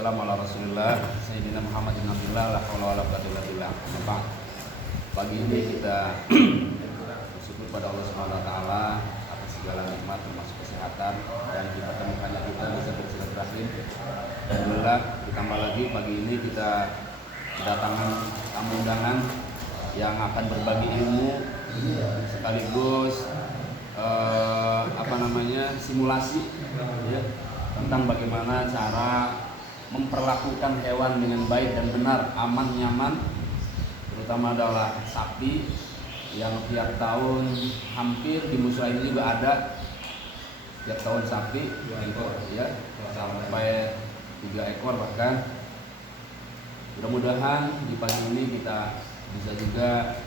wassalamu ala Rasulillah Sayyidina Muhammad bin Abdullah la haula wala quwwata illa billah. Pagi ini kita bersyukur pada Allah Subhanahu wa taala atas segala nikmat termasuk kesehatan dan dipertemukannya kita bisa bersilaturahim. Alhamdulillah, ditambah lagi pagi ini kita kedatangan tamu undangan yang akan berbagi ilmu sekaligus simulasi ya, tentang bagaimana cara memperlakukan hewan dengan baik dan benar, aman, nyaman, terutama adalah sapi yang tiap tahun hampir di musola ini juga ada tiap tahun sapi 2 ekor ya, sampai 3 ekor bahkan. Mudah-mudahan di pagi ini kita bisa juga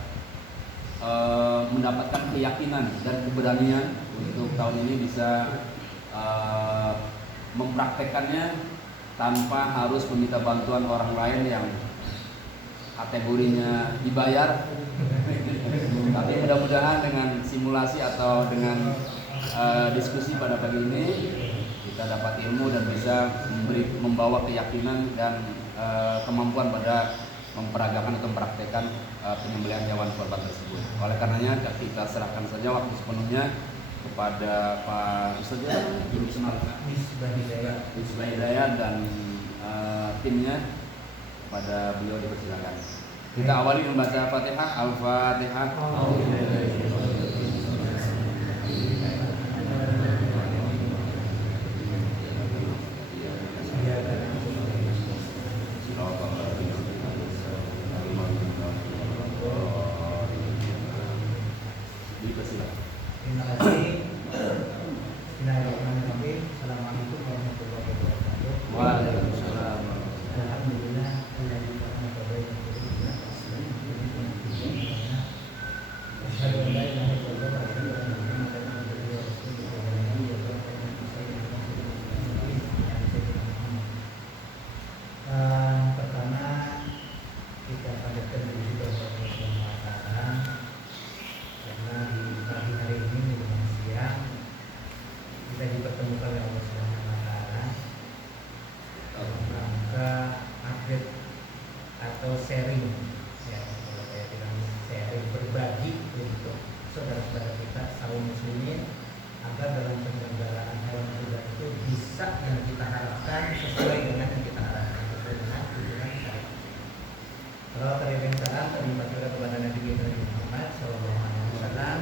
mendapatkan keyakinan dan keberanian untuk tahun ini bisa mempraktekannya tanpa harus meminta bantuan orang lain yang kategorinya dibayar. Tapi mudah-mudahan dengan simulasi atau dengan diskusi pada pagi ini kita dapat ilmu dan bisa membawa keyakinan dan kemampuan pada memperagakan atau mempraktekkan penyembelihan hewan korban tersebut. Oleh karenanya kita serahkan saja waktu sepenuhnya kepada Pak Ustaz Misbah Hidayat dan timnya. Kepada beliau dipersilakan. Kita awali membaca Fatihah. Al-Fatihah. Terima kasih. Bismillahirrahmanirrahim. Assalamualaikum warahmatullahi wabarakatuh. Waalaikumsalam. Alhamdulillah. Pertama kita panjatkan puji kepada Allah Subhanahu wa taala karena di pagi hari ini menjelang siang kita dipertemukan oleh Allah Subhanahu wa taala dalam rangka update atau sharing ya, kalau saya bilang sharing, berbagi untuk saudara-saudara kita kaum muslimin agar dalam penyelenggaraan hewan kurban itu bisa yang kita harapkan sesuai dengan yang kita harapkan, sesuai dengan tujuan syariat. Kalau terima salam terima kasih kepada Nabi kita Muhammad Sallallahu Alaihi Wasallam.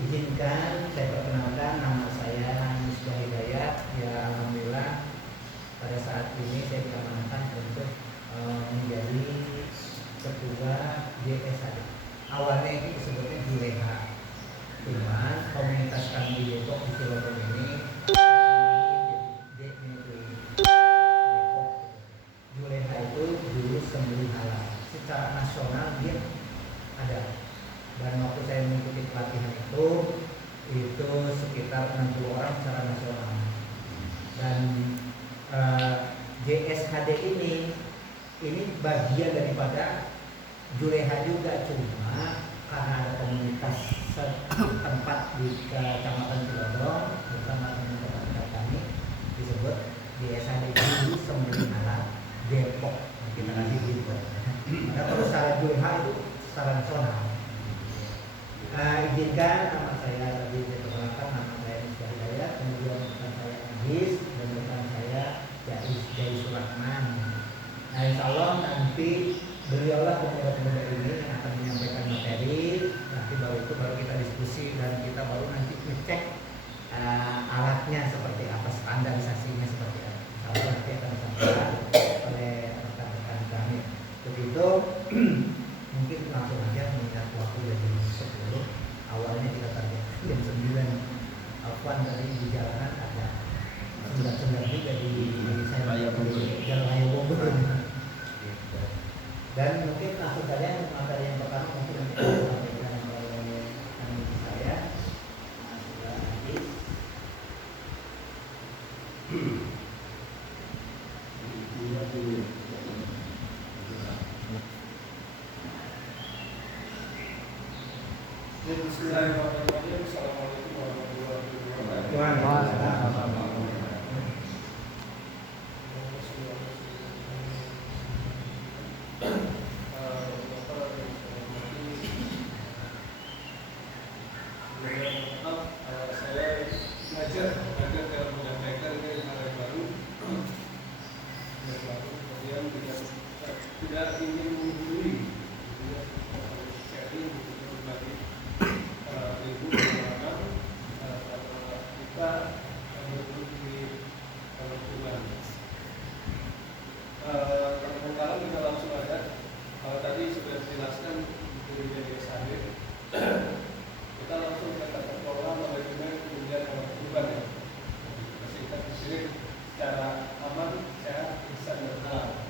Izinkan saya perkenalkan, nama saya Misbah Hidayat. Ya alhamdulillah pada saat ini saya diamanahkan untuk menjadi ketua JSAD. Awalnya itu disebutnya Juleha, cuman komunitas kami di Depok di Cilodong ini Juleha itu dulu sembelih halal. Secara nasional dia ada. Dan waktu saya mengikuti pelatihan itu sekitar 60 orang secara nasional. Dan JSHD ini bagian daripada Juleha juga, cuma karena ada komunitas setempat di Kecamatan Cilodong bersama teman-teman kami disebut JSHD dulu sembelih halal Depok. Kita kasih gitu. Karena kalau secara Juleha itu secara nasional. Izinkan nama saya tadi diperkenalkan, nama saya Misbah Hidayat, kemudian rekan saya Agis dan rekan saya Jai Surahman. Nah, insya Allah nanti beliaulah pemuda-pemuda ini yang akan menyampaikan materi. Nanti baru kita diskusi dan kita baru nanti ngecek alatnya seperti apa, standarisasinya seperti apa. Insya Allah nanti akan disampaikan oleh rekan-rekan kami. Begitu. Mungkin langsung aja mengingat waktu dari 10. Awalnya kita target jam 9. Afwan tadi di jalanan ada 9 juga di saya Jalan Raya Bogor. Dan mungkin langsung saja materi yang pertama mungkin nanti disampaikan oleh saya sudah habis. Bismillahirrahmanirrahim. Assalamualaikum warahmatullahi wabarakatuh. Waalaikumsalam. Saya belajar dalam menyampaikan ini hal yang baru, kemudian tidak ingin menggurui, sharing berbagi ilmu pengalaman kita berduduk di Tuhan. Kadang-kadang kita langsung ada, tadi sudah dijelaskan dari biasa kita langsung ke tata kelola manajemen kemudian Tuhan ya. Kita di sini secara aman, sehat, bisa dan halal.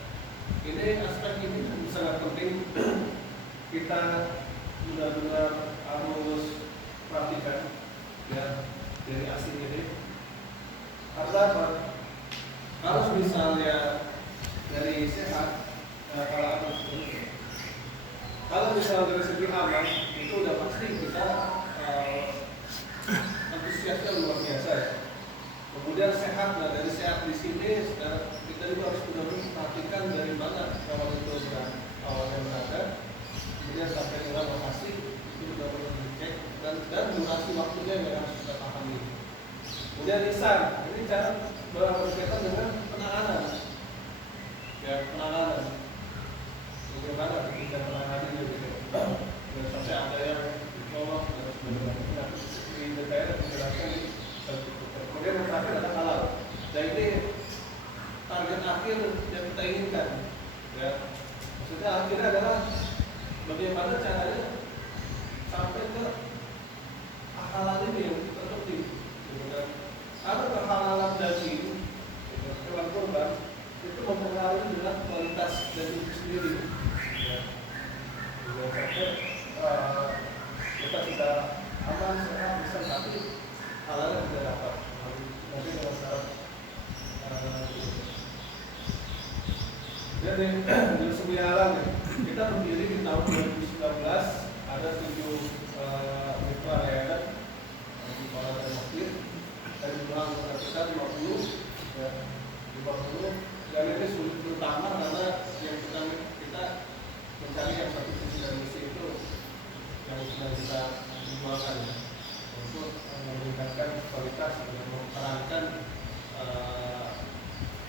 Ini aspek ini sangat penting kita benar-benar harus perhatikan ya dari asing ini. Karena apa? Kalau misalnya dari sehat, kalau misalnya dari segi aman itu udah pasti kita antusiasnya luar biasa ya. Kemudian sehat, nah dari sehat di sini kita juga harus benar-benar perhatikan dari mana kawan itu awalnya berada, kemudian sampai dengan lokasi itu benar-benar dicek dan durasi waktunya yang harus kita pahami. Kemudian lisan, ini cara berkaitan dengan penanganan, ya penanganan. Bagaimana kita menangani gitu, dan sampai ada yang ditolak dan sebagainya. Di DPR menjelaskan kemudian yang terakhir ada halal. Dan ini target akhir yang kita inginkan. Ya, maksudnya akhirnya adalah bagaimana caranya sampai ke halal ini yang terpenting. Karena kehalalan daging hewan kurban itu mempengaruhi dengan kualitas daging itu sendiri. Ya, kita sudah aman, sehat, bisa tapi halalnya tidak dapat. Nanti dengan syarat jadi dari segi halal kita berdiri di tahun 2019 ada 7 mitra layanan di Kuala Masjid dan jumlah anggota kita 50 ya, 50 dan ini sulit terutama karena yang kita mencari yang satu visi dan misi itu yang sudah kita jualkan untuk meningkatkan kualitas dan memperankan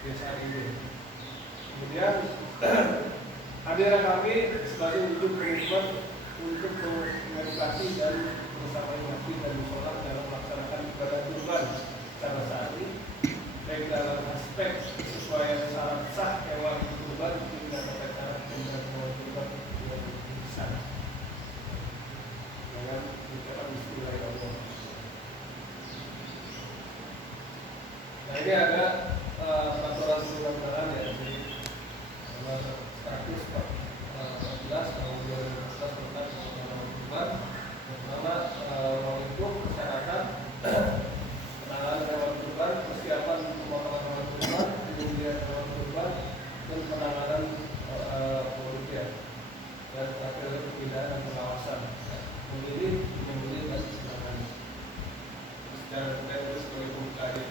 desa ini. Kemudian hadiran kami sebagai wujud komitmen untuk mengedukasi dan bersama imasi dan musola dalam melaksanakan ibadah kurban secara syar'i, baik dalam aspek sesuai syarat sah hewan kurban hingga tata cara pemberian hewan kurban yang bisa. Dengan ucapan bismillahirrahmanirrahim. Nah ini ada peraturan perundang-undangan ya, jadi status 14 tahun 2014 tentang hewan kurban. Pertama itu persyaratan penanganan hewan kurban, persiapan pemotongan hewan kurban, kemudian hewan kurban dan penanganan pengurusan dan terakhir pembinaan dan pengawasan. Memilih dan penanganan secara detail sebagai pembukaan.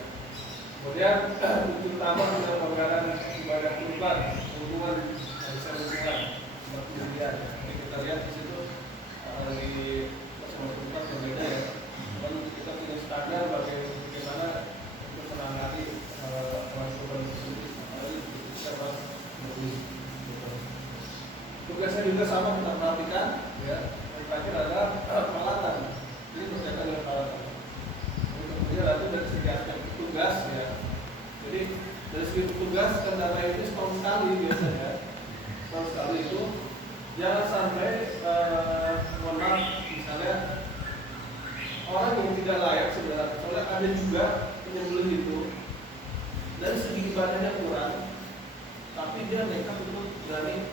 Kemudian untuk utama dengan penanganan ibadah kurban, hubungan kemudian kita lihat di situ di semua tempat berbeda ya. Dan kita punya standar bagaimana untuk menangani hewan kurban tersebut. Siapa tugasnya juga sama kita perhatikan ya. Yang terakhir adalah peralatan. Ini berkaitan dengan peralatan. Kemudian lalu dari segi aspek tugas ya. Jadi dari segi tugas kendala ini setahun sekali biasanya. Setahun sekali itu jangan sampai mohon maaf misalnya orang yang tidak layak sebenarnya. Soalnya ada juga penyembelih itu dari segi ibadahnya kurang, tapi dia nekat untuk berani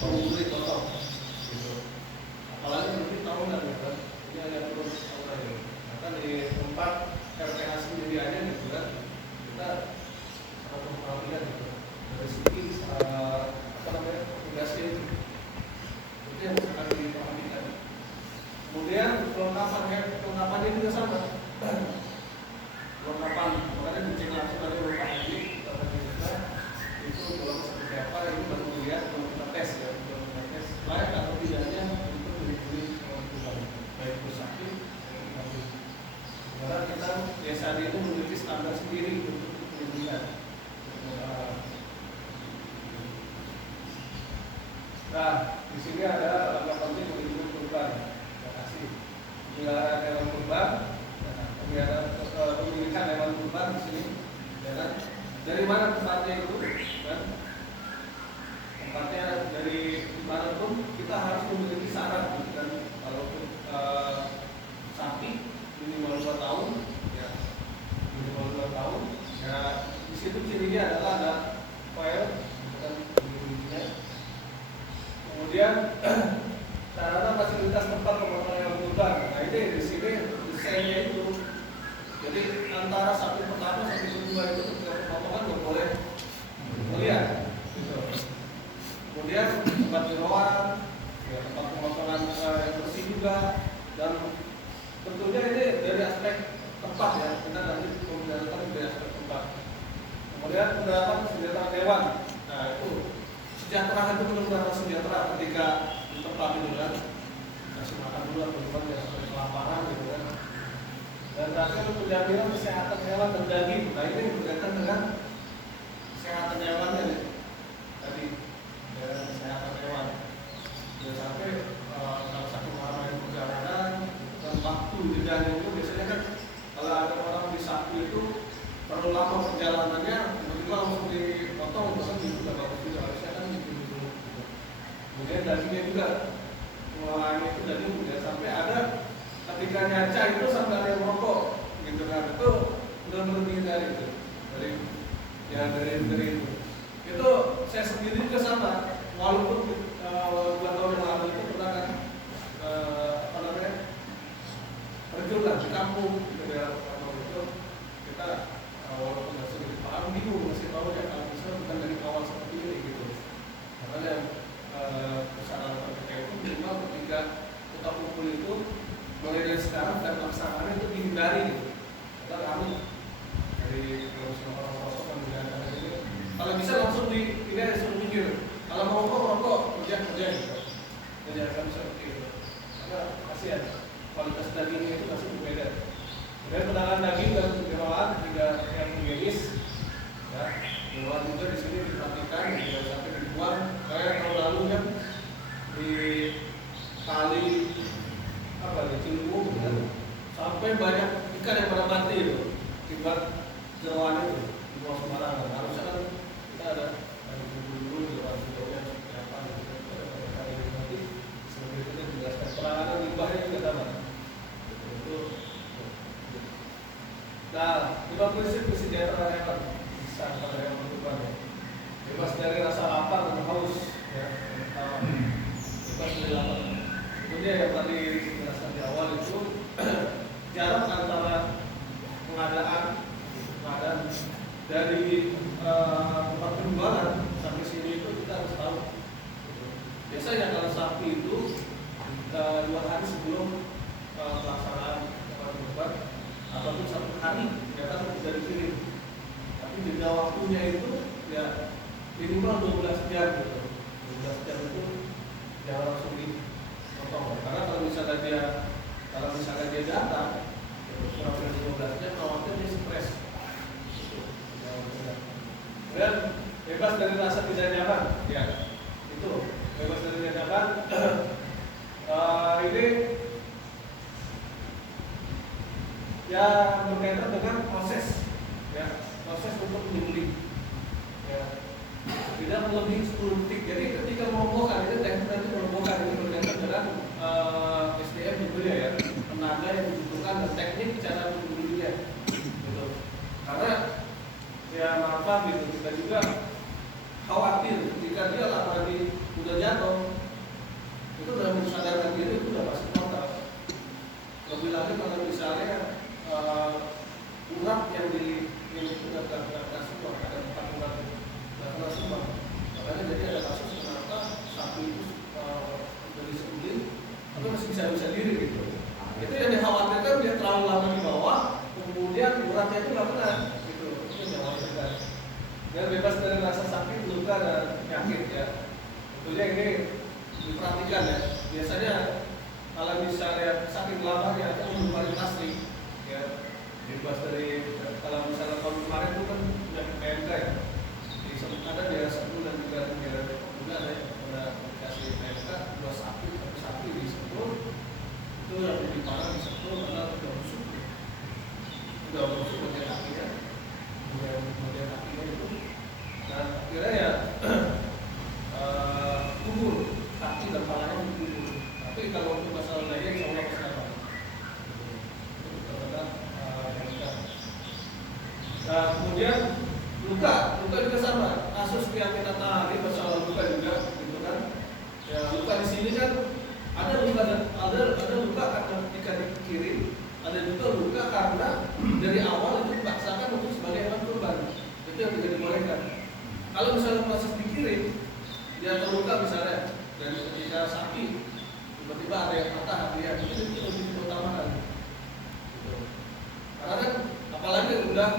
mengumpulkan potong. Gitu. Apalagi nanti tahunan ya kan, ini hanya terus tahunan ya. Bahkan di tempat RPH sendiri aja gitu kan, kita sangat memperhatikan gitu. Dari segi tugasnya itu yang sangat diperhatikan. Kemudian kelengkapan ini juga sama. SAD itu memiliki standar sendiri untuk perlindungan. Nah, di sini ada langkah penting melindungi kurban. Terima kasih. Pemeliharaan hewan kurban, pemilikan hewan kurban di sini. Ya kan? Dari mana tempatnya itu? Kan? Tempatnya dari mana pun kita harus memiliki syarat. Kan? Kalau sapi minimal 2 tahun, ya minimal 2 tahun. Ya di situ cirinya adalah ada file, bukan ininya. Kemudian sarana fasilitas tempat pemotongan hewan kurban. Nah ini di sini desainnya itu. Jadi antara sapi pertama sapi kedua itu ketika pemotongan nggak boleh melihat. Gitu. Kemudian tempat jeroan, ya, tempat pemotongan yang bersih juga, dan tentunya ini dari aspek tempat ya. Kita nanti membicarakan dari aspek tempat. Kemudian penerapan kesejahteraan hewan. Nah itu sejahtera itu benar-benar sejahtera ketika di tempat itu kan, kasih makan dulu teman-teman yang sampai kelaparan gitu kan. Dan terakhir penjaminan kesehatan hewan dan daging. Nah ini berkaitan dengan kesehatan hewannya nih. Tadi dengan kesehatan hewan. Dan sampai kalau satu malam perjalanan dan waktu jedanya itu biasanya kan kalau ada orang di sapi itu terlalu lama perjalanannya, tiba-tiba langsung dipotong, bahkan itu juga bagus juga. Harusnya kan gitu. Kemudian dagingnya juga, mulanya itu daging juga sampai ada ketika nyaca itu sampai ada yang merokok, gitu kan. Itu benar-benar dihindari itu dari itu. Itu saya sendiri juga sama, walaupun 2 tahun yang lalu itu pernah kan terjun lah di kampung gitu ya. Kampung itu kita walaupun nggak sulit paham bingung masih tahu ya kalau misalnya bukan dari awal seperti ini gitu. Makanya kesalahan ketika itu minimal ketika kita kumpul itu mulai dari sekarang dan pelaksanaan itu dihindari gitu. Kita kami dari orang sosok yang ini kalau bisa langsung ini suruh mikir. Kalau mau rokok kerja gitu. Kerja kan seperti itu. Karena kasihan kualitas dagingnya itu masih berbeda. Kemudian penanganan daging dan jeroan juga yang higienis, ya, jeroan juga di sini diperhatikan, tidak sampai dibuang. Kayak tahun lalu kan di kali di Ciliwung, kan, sampai banyak ikan yang pada mati itu, akibat jeroan itu dibuang sembarangan. Harusnya kan kita ada dulu jeroan sebelumnya apa gitu, ada kali nanti sebelum itu kita jelaskan penanganan limbahnya juga sama. Nah, 5 prinsip kesejahteraan hewan bisa pada hewan kurban ya. Bebas dari rasa lapar dan haus ya. Bebas dari lapar. Kemudian yang tadi dijelaskan di awal itu jarak antara pengadaan dari tempat penjualan sampai sini itu kita harus tahu. Biasanya kalau sapi itu 2 hari sebelum pelaksanaan kurban ataupun 1 hari ya kan sudah dikirim, tapi jeda waktunya itu ya minimal 12 jam gitu. 12 jam itu jangan langsung dipotong karena kalau misalnya dia datang kurang dari 12 jam khawatir dia stres gitu. Dan bebas dari rasa tidak nyaman ya, itu bebas dari tidak nyaman. Ini ya berkaitan dengan proses untuk menyembelih ya, tidak melebihi 10 detik. Jadi ketika merobohkan itu teknik nanti merobohkan ini berkaitan dengan SDM juga ya, tenaga yang dibutuhkan dan teknik cara menyembelihnya gitu. Karena ya maaf gitu, kita juga khawatir ketika dia lagi udah jatuh itu udah mensadarkan diri itu udah pasti fatal. Lebih lagi kalau misalnya urat yang itu nggak kena sumbang, ada 4 urat nggak kena sumbang. Makanya jadi ada kasus kenapa sapi itu udah disembelih tapi masih bisa diri gitu. Itu yang dikhawatirkan dia terlalu lama di bawah, kemudian uratnya itu nggak kena gitu. Itu yang dikhawatirkan. Dan bebas dari rasa sakit, luka dan penyakit ya. Tentunya ini diperhatikan ya. Biasanya kalau misalnya sakit lama ya atau menumpari plastik ya, bebas dari kemudian luka juga sama, kasus yang kita tangani masalah luka juga, gitu kan? Ya, luka di sini kan ada luka karena ketika dikirim, ada juga luka karena dari awal itu dipaksakan untuk sebagai hewan kurban. Itu yang tidak dibolehkan. Kalau misalnya proses dikirim, dia terluka misalnya dari ketika sapi tiba-tiba ada yang patah hati, itu lebih diutamakan. Gitu. Karena kan apalagi udah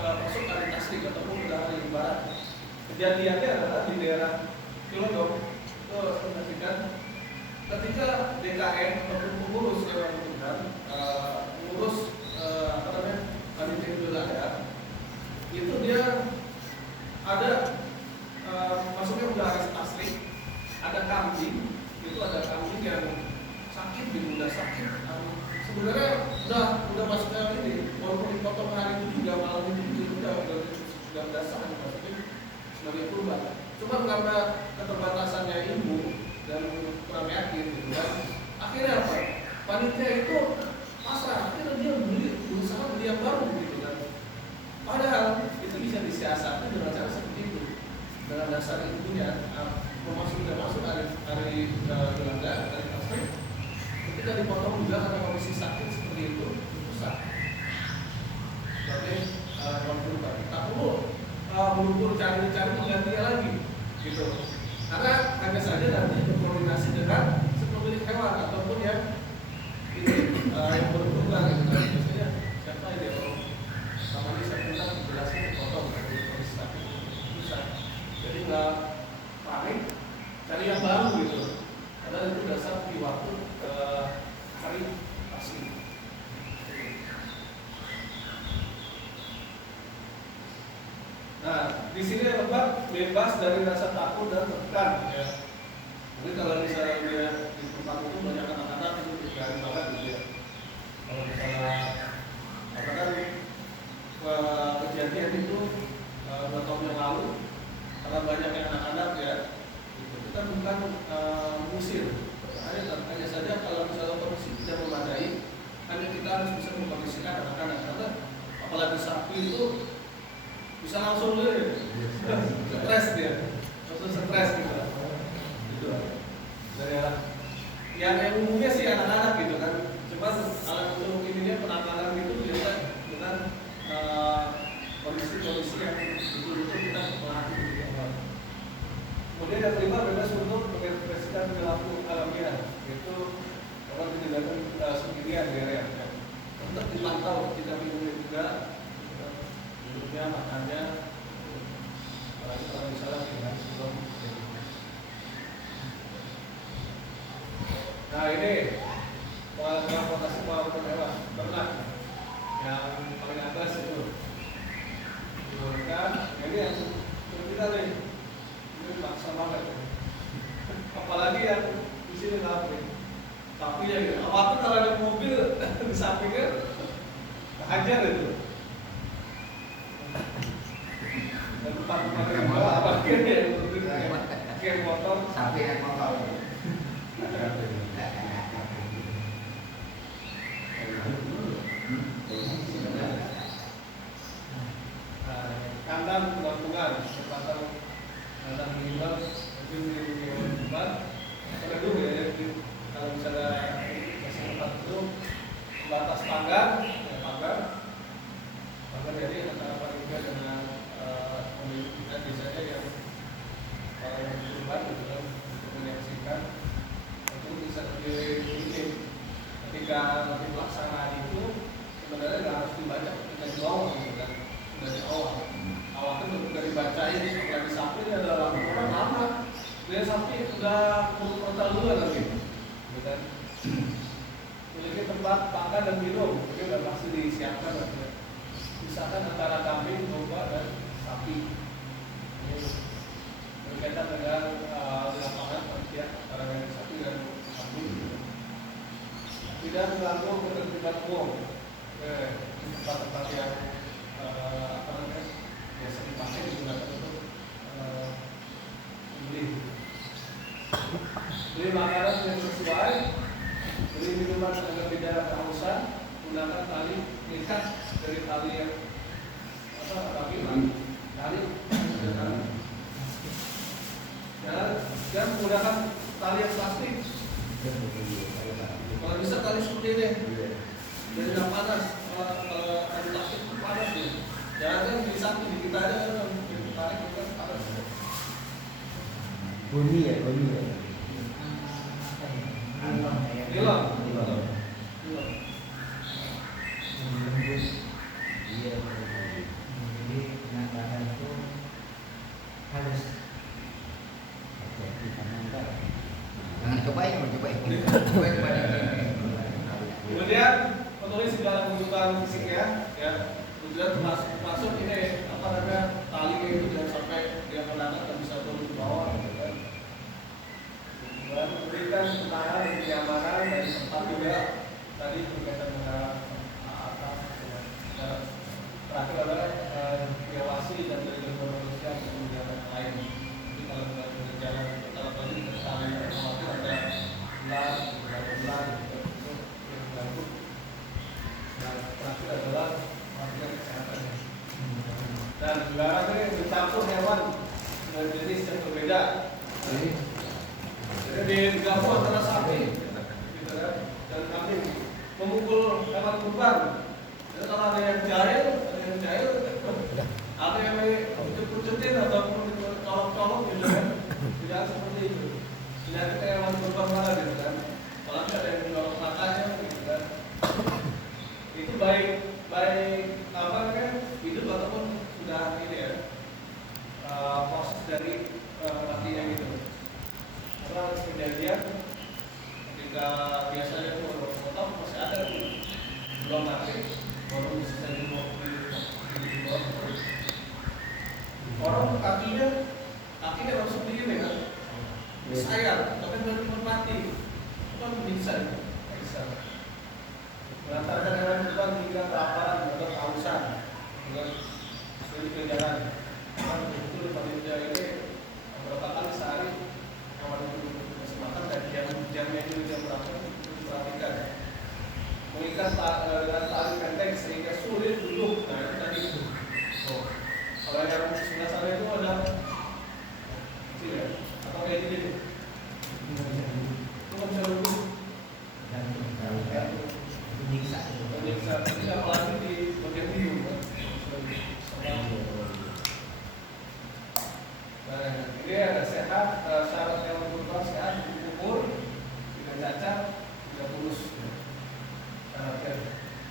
masuk hari tasrik ataupun udah hari lebaran. Kejadiannya adalah di daerah Cilodong itu signifikan ketika DKM ataupun pengurus hewan kurban pengurus panitia Idul Adha itu dia ada masuknya udah hari tasrik, ada kambing yang sakit gitu, udah sakit. Sebenarnya udah masuk ke ini, walaupun dipotong hari itu juga malam itu udah sah dimasukin sebagai kurban. Cuma karena keterbatasannya ilmu dan kurang yakin gitu kan, akhirnya apa? Panitia itu pasrah, akhirnya dia berusaha beli yang baru gitu kan. Padahal itu bisa disiasati dengan cara seperti itu, dengan dasar ilmunya. Masuk hari Belanda, hari tasrik, ketika dipotong juga karena kondisi sakit seperti itu sah sebagai hewan kurban. Tak perlu buru-buru cari penggantinya lagi, gitu. Karena hanya saja nanti berkoordinasi dengan si pemilik hewan ataupun yang yang berkurban gitu kan. Biasanya siapa dia namanya saya minta jelasin dipotong dari kondisi sakit susah. Jadi nggak panik, cari yang baru gitu. Karena itu dasar di waktu hari tasrik. Nah, di sini Lebak bebas dari rasa takut dan tekan ya. Jadi kalau misalnya dia di tempat itu banyak anak-anak itu berani banget gitu ya. Kalau misalnya katakan kejadian itu 2 tahun yang lalu karena banyaknya anak-anak ya, kita bukan mengusir. Hanya saja kalau misalnya kondisi tidak memadai, hanya kita harus bisa mengkondisikan anak-anak. Karena apalagi sapi itu bisa langsung stres dia, langsung stres gitu. Yang umumnya sih anak-anak gitu kan. Cuma alat untuk ininya penanganan gitu biasa dengan kondisi-kondisi yang betul-betul kita melatih gitu. Kemudian yang kelima bebas untuk mengekspresikan perilaku alamiah, yaitu orang tindakan sendirian di area. Untuk dipantau kita minumnya juga, hidupnya, makannya, kalau misalnya tidak sebelum. Nah ini transportasi pengangkutan hewan ternak yang paling atas itu. Kan, jadi yang kita nih. Maksa banget ya. Apalagi yang di sini sapi ya gitu. Awalnya kalau ada mobil di sampingnya hajar itu. Dan tempat yang bawa apa kayak motor, Sapi yang motor. Kandang penampungan kandang minimal mungkin 5 ada dulu ya. Kalau misalnya masih tempat itu batas pagar jadi antara panitia dengan pemilik kita biasanya yang orang yang berkurban gitu kan untuk menyaksikan itu bisa lebih ketika nanti pelaksanaan itu sebenarnya nggak harus dibaca ketika di awal gitu kan, sudah di awal itu udah dibacain. Apalagi sapi ini adalah laporan lama, dia sapi udah kurang dulu lagi gitu kan. Memiliki tempat makan dan minum itu udah pasti disiapkan gitu. Misalkan antara kambing, domba dan sapi ini berkaitan dengan di lapangan ya, antara sapi dan kambing gitu. Tidak mengganggu ketertiban umum. Tempat-tempat yang biasa dipakai digunakan untuk beli makanan yang sesuai, beli minuman agar tidak kehausan, gunakan tali ikat dari tali yang Goni ya. Anton ya. Nilon. Nilon. Iya. Jadi penangkaran itu harus Jangan cobain. Kemudian menulis segala kebutuhan fisiknya, ya. Kemudian termasuk ini apa namanya tali itu jangan sampai dia menangkap dan bisa turun ke bawah, gitu kan. Dan memberikan ketenangan dan kenyamanan dari tempat juga tadi berkaitan dengan atas. Dan terakhir adalah diawasi dan dari manusia untuk menjalankan lain. Jadi kalau kita berjalan kalau tadi kita ketahui khawatir ada bulan itu yang bagus. Nah, terakhir adalah fasilitas kesehatan. Dan dilarang ini mencampur hewan dengan jenis yang berbeda. Jadi digabung antara sapi, gitu kan, dan kambing, memukul hewan kurban. Jadi kalau ada yang jahil, ada yang pucut-pucutin ataupun colok-colok, gitu kan, tidak seperti itu. Tidak kayak hewan kurban mana, gitu kan. Kalau ada yang colok matanya, gitu kan. Itu baik apa kan hidup ataupun sudah ini ya proses dari matinya gitu. Karena kejadian ketika biasanya itu orang potong masih ada belum mati baru bisa dibawa orang kakinya langsung begini kan sayang tapi baru mati itu kan bisa. Mengantarkan hewan kurban hingga kelaparan atau kehausan dengan sulit berjalan. Betul panitia ini beberapa kali sehari hewan itu masih makan dan jamnya itu jam berapa itu diperhatikan. Mengikat dengan tali pendek sehingga sulit duduk. Nah itu tadi itu. Kalau yang sebelah sana itu ada kecil ya atau kayak gini. Itu bisa duduk. Menyiksa, tidak apalagi di bagian hidup kan? Nah, ini ada sehat, syarat yang berubah sehat, umur, tidak cacat, tidak kurus. Syaratnya,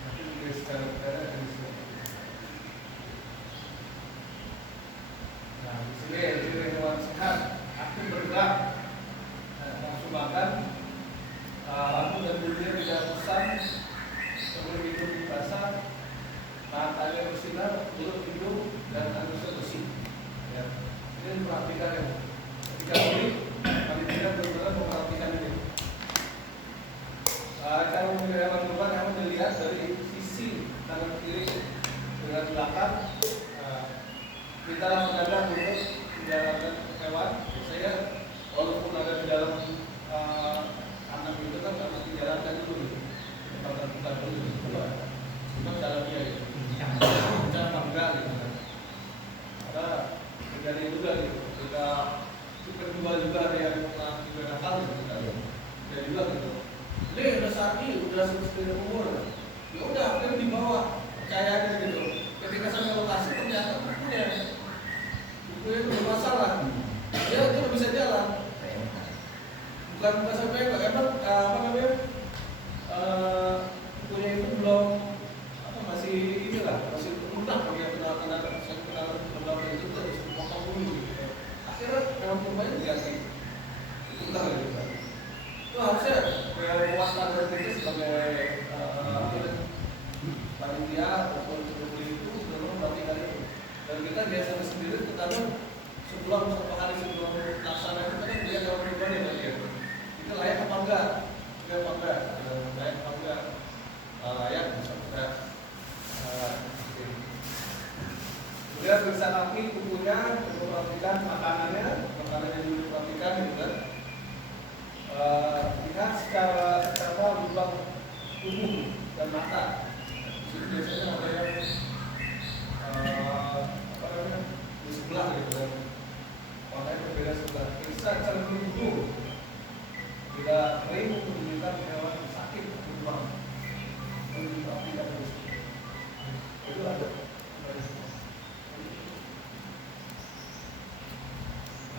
nanti ditulis secara detail di sini. Nah, di sini hewan sehat, aktif bergerak, langsung makan, lambung dan bulunya tidak bosan. Kemudian hidung basah, matanya bersinar, mulut hidung dan anusnya bersih. Ya. Ini diperhatikan ya. Ketika beli, panitia benar-benar memperhatikan ini. Cara memilih hewan kurban yang dilihat dari sisi tangan kiri dengan belakang. Kita pedagang untuk menjalankan hewan. Saya walaupun ada di dalam anak itu kan harus dijalankan dulu. Bukan dulu, bukan dalam dia gitu. Jangan enggak gitu kan. Ada terjadi juga gitu. Ketika super juga ada yang juga nakal gitu kan. Dia juga gitu. Ini udah sapi, udah sekitar umur. Ya udah, akhirnya dibawa. Percaya aja gitu. Ketika sampai lokasi ternyata bukunya itu bermasalah. Dia udah bisa jalan. Bukan sampai emang apa namanya? Punya itu belum masih inilah masih mudah bagi yang kenal itu terus potong dulu gitu. Akhirnya memang pemain diganti mudah gitu kan. Itu harusnya waspada itu sebagai panitia ataupun beli itu sudah memperhatikan itu. Dan kita biasanya sendiri terkadang sebelum satu hari sebelum laksana itu kan dia jawab pribadi tadi ya. Itu layak apa enggak? Layak apa enggak? Layak apa enggak? Layak bisa kita kemudian periksa kaki kukunya untuk perhatikan makanannya juga diperhatikan gitu kan. Lihat secara lubang tubuh dan mata. Jadi biasanya ada yang apa namanya di sebelah gitu kan. Makanya berbeda sebelah. Periksa secara tubuh. Tidak kering untuk menunjukkan hewan sakit lubang. Diperhatikan terus. Itu ada.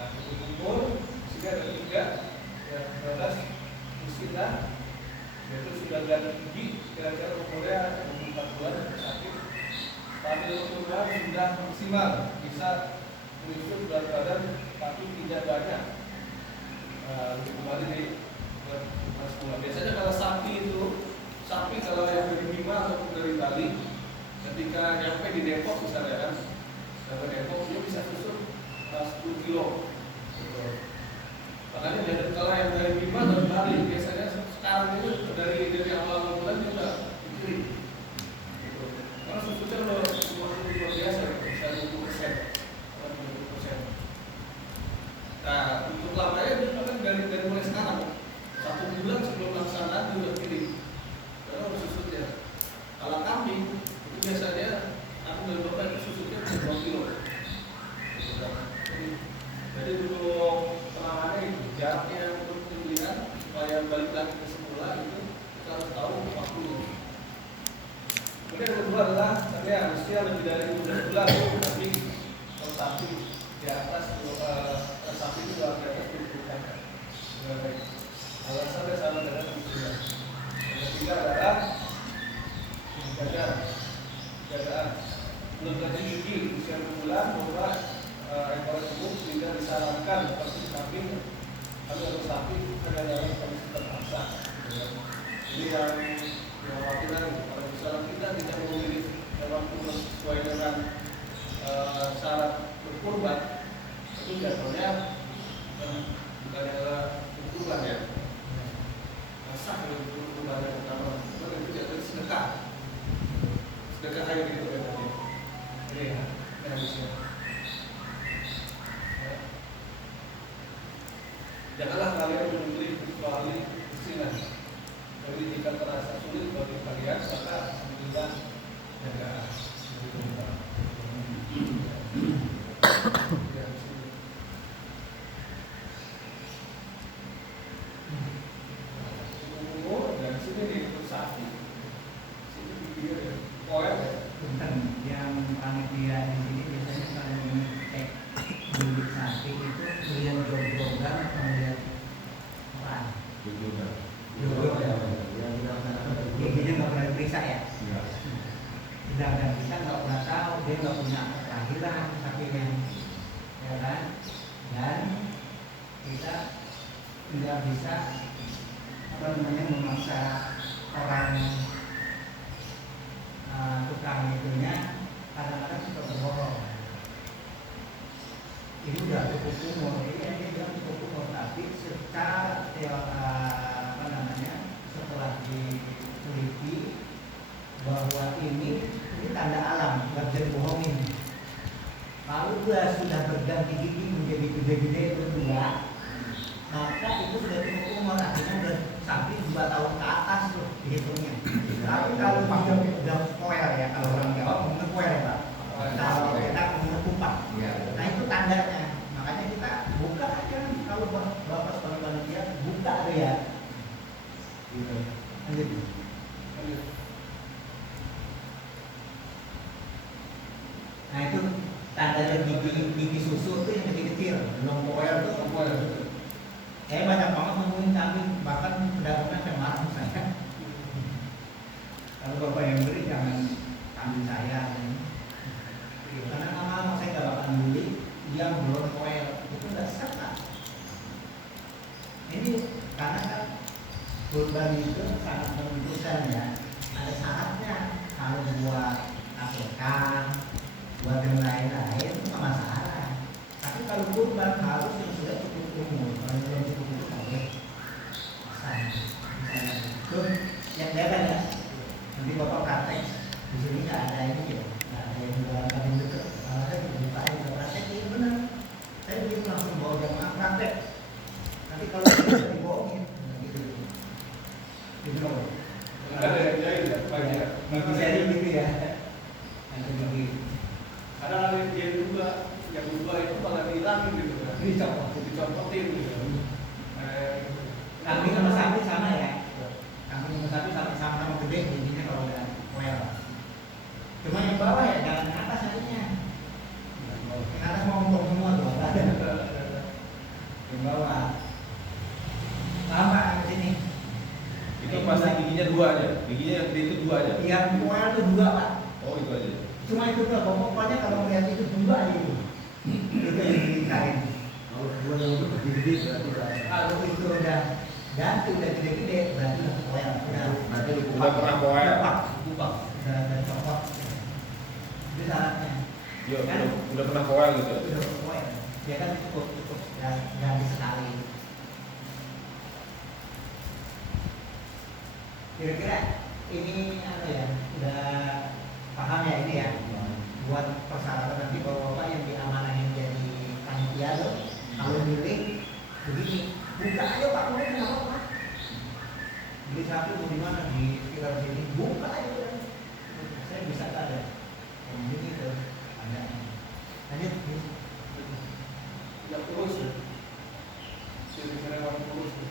Nah, umur kira-kira umurnya 4 bulan sakit, tapi kemudian sudah maksimal bisa menyusut berat badan tapi tidak banyak. Kembali di kelas 2. Biasanya kalau sapi kalau yang dari Bima atau dari Bali, ketika nyampe di Depok misalnya kan, sampai Depok dia bisa susut 10 kilo. Gitu. Makanya kalau yang dari Bima atau Bali biasanya sekarang itu dari awal bulan dia udah kiri. Gitu. Karena susutnya luar biasa, bisa 20%. Nah, untuk lamanya dia kan dari mulai sekarang 1 bulan sebelum laksanaan dia udah kiri. Karena harus susutnya. Kalau kambing itu biasanya aku dari bapak itu susutnya 2 kilo. Jadi untuk penanganannya itu jaraknya untuk penyembelihan supaya balik lagi ke semula itu kita harus tahu waktunya. Kemudian yang kedua adalah tadi usia lebih dari 12 bulan, tapi kalau sapi di atas sapi itu di atas 20 tahun. Alasan sama dengan usia. Yang ketiga adalah jagaan. Belum lagi gigi usia 2 bulan bahwa ekor tubuh tidak disarankan seperti kambing atau sapi karena dalam kondisi terpaksa. Jadi yang khawatirkan kalau misalnya kita tidak memilih hewan kurban sesuai dengan syarat berkurban, itu jatuhnya bukan adalah kurban ya. Sah dari kurban yang pertama, itu jatuhnya sedekah air gitu kan tadi. Jadi ya, harusnya. Janganlah kalian menyembelih kecuali kesinan. Jadi jika terasa sulit bagi kalian, maka sembelihlah jagaan. Dan sini nih untuk sapi. Sini dia ya. Oh ya. Yang panitia di sini biasanya kalau mengecek bibit sapi itu melihat jog-jogan atau melihat apaan? Jog-jogan ya. Giginya nggak pernah diperiksa ya? Tidak ada kita nggak pernah tahu dia nggak punya kelahiran sapinya, ya kan? Dan kita tidak bisa memaksa orang tukang itunya kadang-kadang suka berbohong. Ini udah cukup umur, dia bilang cukup umur, tapi secara setelah diteliti bahwa ini tanda alam, nggak bisa dibohongin. Kalau dia sudah berganti gigi menjadi gede-gede itu dua, maka itu sudah cukup umur, akhirnya udah sampai 2 tahun ke atas tuh dihitungnya. Tapi kalau udah koel ya, kalau orang Jawa ngomongnya koel ya Pak. Kalau kita ngomongnya kupat. Nah itu tandanya. Makanya kita buka aja kalau bapak sebagai panitia buka tuh ya. Lanjut. Nah itu tandanya gigi susu itu yang kecil-kecil, belum koel tuh koel. Banyak banget ngomongin kambing, bahkan pedagangnya saya marah misalnya. Kalau bapak yang beri jangan ambil saya. Karena lama-lama saya nggak bakal beli yang belum koel, itu nggak sah kan? Ini karena kan kurban itu sangat menentukan ya. Ada syaratnya kalau buat akikah, buat yang lain-lain itu nggak masalah. Tapi kalau kurban harus yang sudah cukup umur, kalau belum cukup umur boleh. Tuh yang dapat ya. Nanti bapak praktek di sini nggak ada ini ya, nggak ada yang jualan kambing betul. Kalau saya buka yang praktek ini benar. Saya begitu langsung bawa jamaah praktek. Nanti kalau bisa dibohongin, gitu. Gitu loh. Nggak ada yang jahit ya, Pak ya. Gigi seri gitu ya. Nanti gigi. Ada yang jahit juga, yang dua itu malah dihilangin gitu kan. Dicopotin gitu. Kambing sama sapi sama ya. Kambing sama sapi sama-sama gede giginya kalau udah well. Cuma yang bawah ya jangan ke atas nantinya. Yang atas mau ngomong semua tuh. Yang bawah. Sama ke sini. Itu pasti giginya 2 aja. Giginya yang gede itu 2 aja. Yang poel itu 2 Pak. Oh itu aja. Cuma itu doang, pokoknya kalau melihat itu 2 aja itu. Itu yang dikain. Kalau dua yang itu gede berarti Kalau itu udah ganti udah gede-gede berarti udah poel. berarti Udah pernah poel. Kupak. Udah copot. Itu syaratnya. Iya, udah pernah poel gitu. Udah poel. Dia kan cukup ganti sekali. Kira-kira ini apa ya? Udah paham ya ini ya? Buat persyaratan nanti kalau Bapak yang diamanahin jadi panitia tuh, kalau milih begini, buka aja Pak, udah kenapa Pak? Beli sapi mau di mana? Di sekitar sini, buka aja udah. Saya bisa ada. Yang ini tuh ada. Lanjut. Yang kurus ya. Kira-kira yang kurus ya.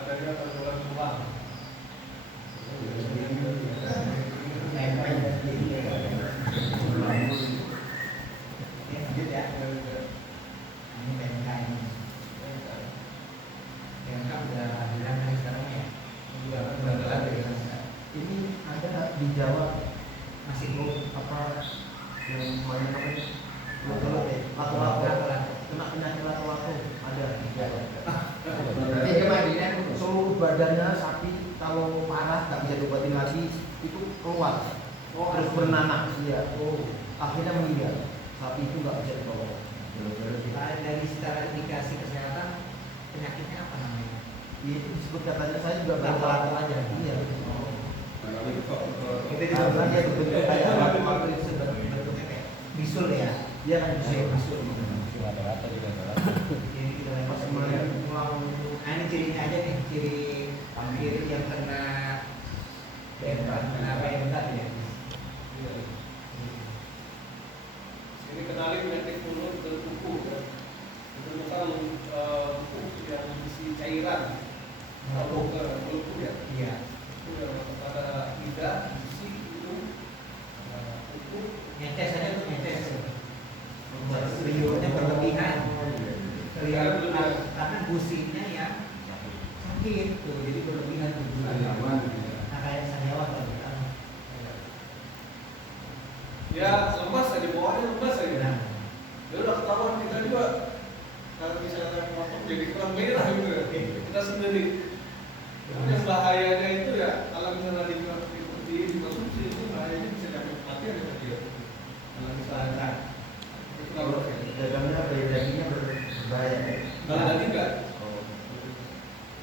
Adanya perbulan uang. Lanjut ya. Ini PMK ini. PMK udah bilang dari sekarang ya. Udah dari sekarang. ini ada di Jawa Masih belum apa yang mana namanya lato-lato. kena penyakit lato-lato ada di Jawa. Berarti dia mandinya Seluruh badannya sapi kalau parah nggak bisa diobatin lagi itu keluar. Harus beranak dia. Akhirnya meninggal. Sapi itu nggak bisa dibawa. dari secara indikasi kesehatan penyakitnya apa namanya? Itu disebut katanya saya juga Lato-lato aja. Iya. Itu Karena juga dia bentuk kayak lato-lato itu bentuknya kayak bisul ya. dia kan Bisul. Rata-rata juga ada. Jadi kita pas pas kemarin pulang Nah ini cirinya aja nih, ciri hampir yang kena PMK ya. Ini kenali penyakit mulut dan kuku ya. Itu bukan kuku yang berisi cairan. Kalau ke mulut ya. Iya. Itu yang pada lidah, isi, hidung, kuku. Nyetes aja tuh nyetes. Riuhnya berlebihan. Riuh karena gusinya yang sakit tuh, jadi berlebihan tuh. Nah kayak sanyawa kalau kita. Ya lemas aja, bawahnya lemas aja. Nah, Ya udah ketahuan kita juga. Kalau misalnya potong jadi kurang merah gitu ya. Kita sendiri. Yang bahayanya itu ya kalau misalnya dikonsumsi itu bahayanya bisa dapat kematian ya dia. Kalau misalnya itu kalau dagangnya dagingnya berbahaya. kalau tadi enggak.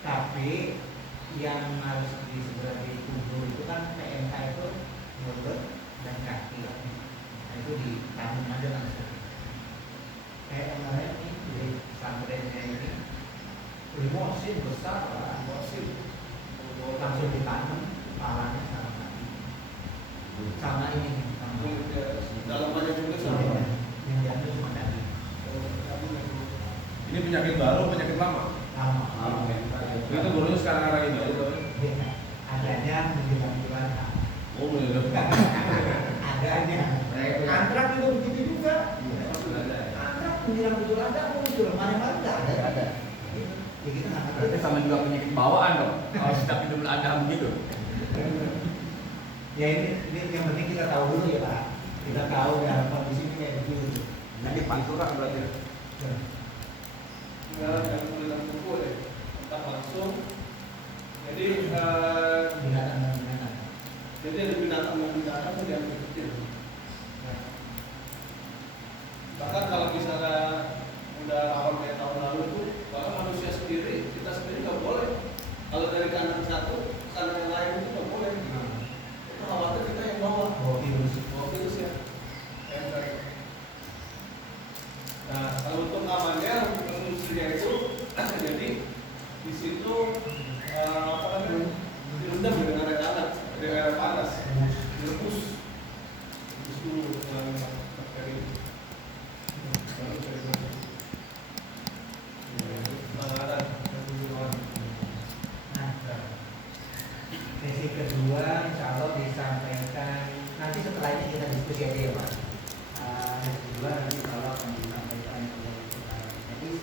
tapi yang harus diseberang di tubuh itu kan PMK itu mulut dan kaki. Nah itu di tangan aja langsung. Kayak kemarin nih di pesantrennya ini limosin besar lah, limosin langsung ditanam kepalanya sama kaki. Sama ini sama Dalam banyak juga sama. yang diambil cuma daging. Ini penyakit baru, penyakit lama. Sama. Itu barunya sekarang ini aja. Adanya menjelang bulan. Oh bener. Adanya. Antrak juga begitu juga. Antrak menjelang bulan ada muncul, kemarin-kemarin nggak ada. Ya kita nggak ngerti. Berarti sama juga penyakit bawaan dong. Kalau setiap hidup ada begitu. Ya ini yang penting kita tahu dulu ya Pak. Kita tahu dalam kondisi ini kayak begitu. Penyakit pantura berarti. Tinggal yang kulit kuku ya, entah langsung. Jadi Binatang. jadi ada binatang tuh yang kecil. Bahkan kalau misalnya udah awal kayak tahun lalu tuh, bahkan manusia sendiri, kita sendiri nggak boleh. Kalau dari kandang satu, kandang yang lain itu nggak boleh. Itu khawatir kita yang bawa virus ya. Nah, kalau untuk amannya, untuk konsumsinya itu, jadi di situ apa namanya direndam dengan air hangat, dengan air panas, direbus dulu dengan bakteri. Penanganan. Nah, sesi kedua insya Allah disampaikan nanti setelah ini kita diskusi aja ya Pak. Sesi kedua nanti kalau akan disampaikan oleh medis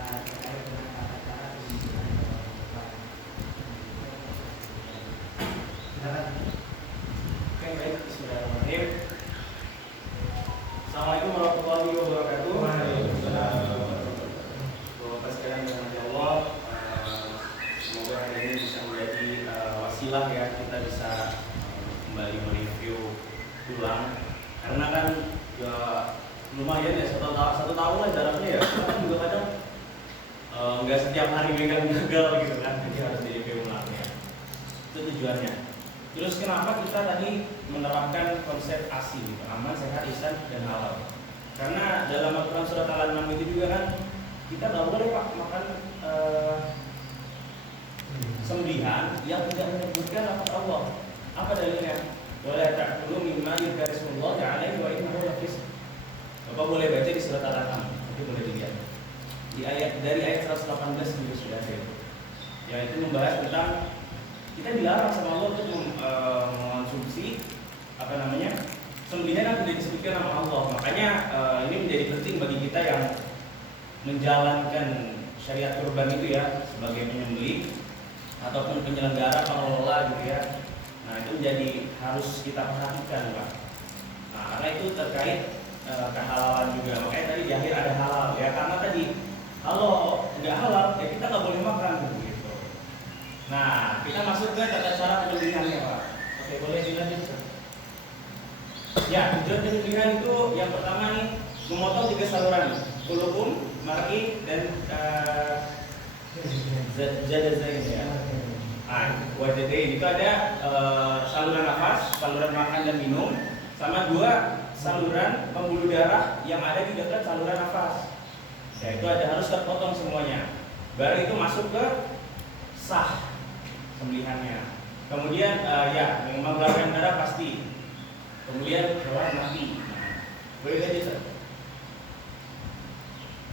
terkait dengan tata cara penyusunan wasilah ya kita bisa kembali mereview ulang, karena kan ya lumayan ya satu tahun lah jaraknya ya. Kita kan juga kadang nggak setiap hari megang gagal gitu kan, jadi harus direview ulang ya. Itu tujuannya. Terus kenapa kita tadi menerapkan konsep ASI gitu, aman, sehat, ihsan, dan halal? Karena dalam Al-Quran surat Al-An'am itu juga kan kita nggak boleh Pak makan sembelihan yang tidak menyebutkan nama Allah. Apa dalilnya? Wala ta'kulu mimma yuzkaru ismullahi 'alaihi wa innahu lafisq. Bapak boleh baca di surat Al-An'am, itu boleh dilihat. Di dari ayat 118 juga sudah ada. Yang itu membahas tentang kita dilarang sama Allah untuk mengonsumsi sembelihan yang tidak disebutkan nama Allah. Makanya ini menjadi penting bagi kita yang menjalankan syariat kurban itu ya, sebagai penyembelih ataupun penyelenggara pengelola gitu ya. Nah itu menjadi harus kita perhatikan Pak. Nah karena itu terkait kehalalan juga. Makanya tadi di akhir ada halal ya, karena tadi kalau nggak halal ya kita nggak boleh makan gitu. Nah kita masuk ke tata cara penyembelihannya Pak. Oke, boleh dilanjutkan. Ya, tujuan penyembelihan itu yang pertama nih memotong 3 saluran, kulubum, mar'i, dan jadazain ya. Wajadain itu ada saluran nafas, saluran makan dan minum, sama 2 saluran pembuluh darah yang ada di dekat saluran nafas. Ya itu harus terpotong semuanya. Baru itu masuk ke sah sembelihannya. Kemudian ya mengeluarkan darah pasti. Kemudian keluar mati. Boleh aja Ustaz.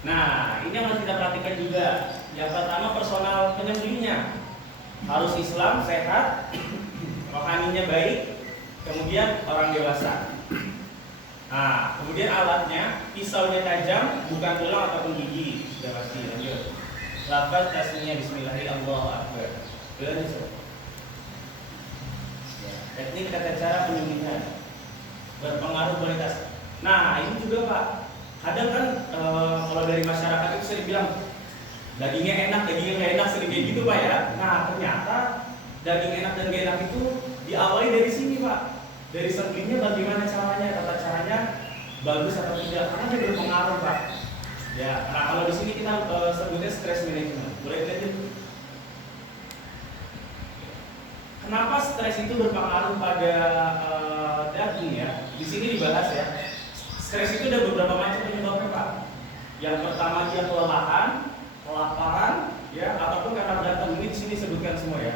Nah, ini yang harus kita perhatikan juga. Yang pertama personal penyembelihnya harus Islam, sehat, rohaninya baik, kemudian orang dewasa. Nah, kemudian alatnya, pisaunya tajam, bukan tulang ataupun gigi. Sudah pasti. Lanjut. Lafaz tasmiyah bismillahirrahmanirrahim, Allahu Akbar. Boleh Ustaz. Teknik tata cara penyembelihan berpengaruh kualitas. Nah ini juga Pak, kadang kan kalau dari masyarakat itu sering bilang dagingnya enak, dagingnya nggak enak, sering kayak gitu Pak ya. Nah ternyata daging enak dan nggak enak itu diawali dari sini Pak, dari sembelihnya bagaimana caranya, tata caranya bagus atau tidak, karena dia berpengaruh Pak. Ya, nah kalau di sini kita sebutnya stress management. Boleh lihat itu? Kenapa stres itu berpengaruh pada daging ya? Di sini dibahas ya. Stres itu ada beberapa macam penyebabnya Pak. Yang pertama dia kelelahan, kelaparan, ya, ataupun karena berantem. Ini di sini disebutkan semua ya.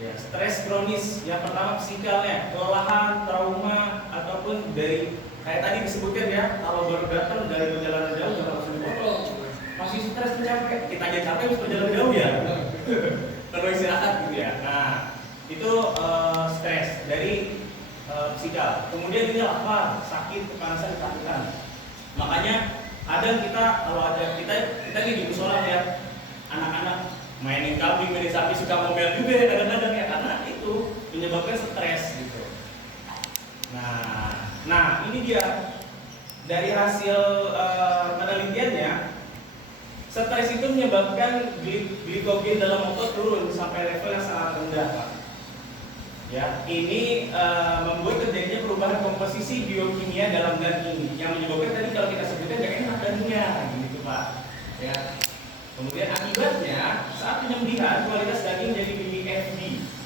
Ya, stres kronis. Yang pertama psikalnya, kelelahan, trauma, ataupun dari kayak tadi disebutkan ya. Kalau baru datang dari perjalanan jauh jangan langsung dipotong. Masih stres capek. Kita aja capek harus berjalan jauh ya. Perlu istirahat gitu ya. Nah itu stres dari psikal. Kemudian ini lapar, sakit, kepanasan, ketakutan. Makanya kadang kita kalau ada kita di musola ya, anak-anak mainin kambing, mainin sapi, suka ngomel juga ya kadang-kadang ya, karena itu menyebabkan stres gitu. Nah ini dia dari hasil penelitiannya, stres itu menyebabkan glikogen dalam otot turun sampai level yang sangat rendah Pak. Ya, ini membuat terjadinya perubahan komposisi biokimia dalam daging yang menyebabkan tadi kalau kita sebutkan gak enak dagingnya, gitu Pak. Ya. Kemudian akibatnya saat penyembelihan kualitas daging menjadi DFD,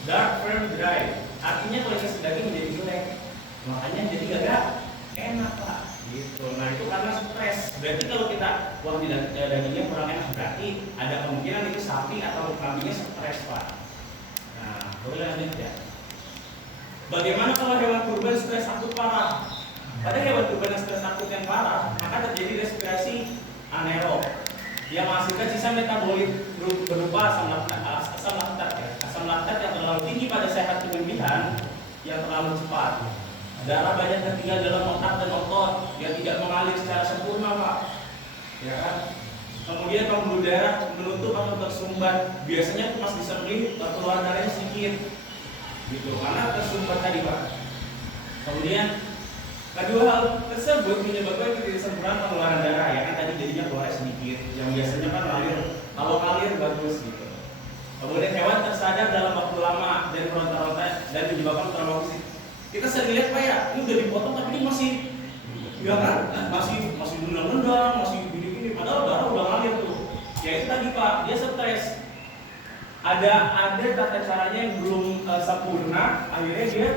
dark, firm, dry. Artinya kualitas daging menjadi jelek. Makanya jadi gak enak Pak. Gitu. Nah itu karena stres. Berarti kalau kita wah dagingnya kurang enak, berarti ada kemungkinan itu sapi atau kambingnya stres Pak. Nah, boleh lanjut ya. Bagaimana kalau hewan kurban stres akut parah? Pada hewan kurban yang stres akut yang parah, maka terjadi respirasi anaerob yang menghasilkan sisa metabolit berupa asam laktat ya. Asam laktat yang terlalu tinggi pada sehat penyembelihan yang terlalu cepat. Darah banyak yang tinggal dalam otak dan otot yang tidak mengalir secara sempurna Pak. Ya kan? Kemudian pembuluh darah menutup atau tersumbat. Biasanya pas disembelih keluar darahnya sedikit. Gitu, karena tersumbat tadi Pak. Kemudian kedua hal tersebut menyebabkan ketidaksempurnaan pengeluaran darah ya kan, tadi jadinya keluar sedikit yang biasanya kan ngalir, kalau ngalir bagus gitu. Kemudian hewan tersadar dalam waktu lama dan meronta-ronta dan menyebabkan trauma fisik. Kita sering lihat Pak ya, ini udah dipotong tapi ini masih, ya kan? Masih nendang-nendang, masih gini-gini. Padahal darah udah ngalir tuh. Ya itu tadi Pak, dia stres. Ada tata caranya yang belum sempurna, akhirnya dia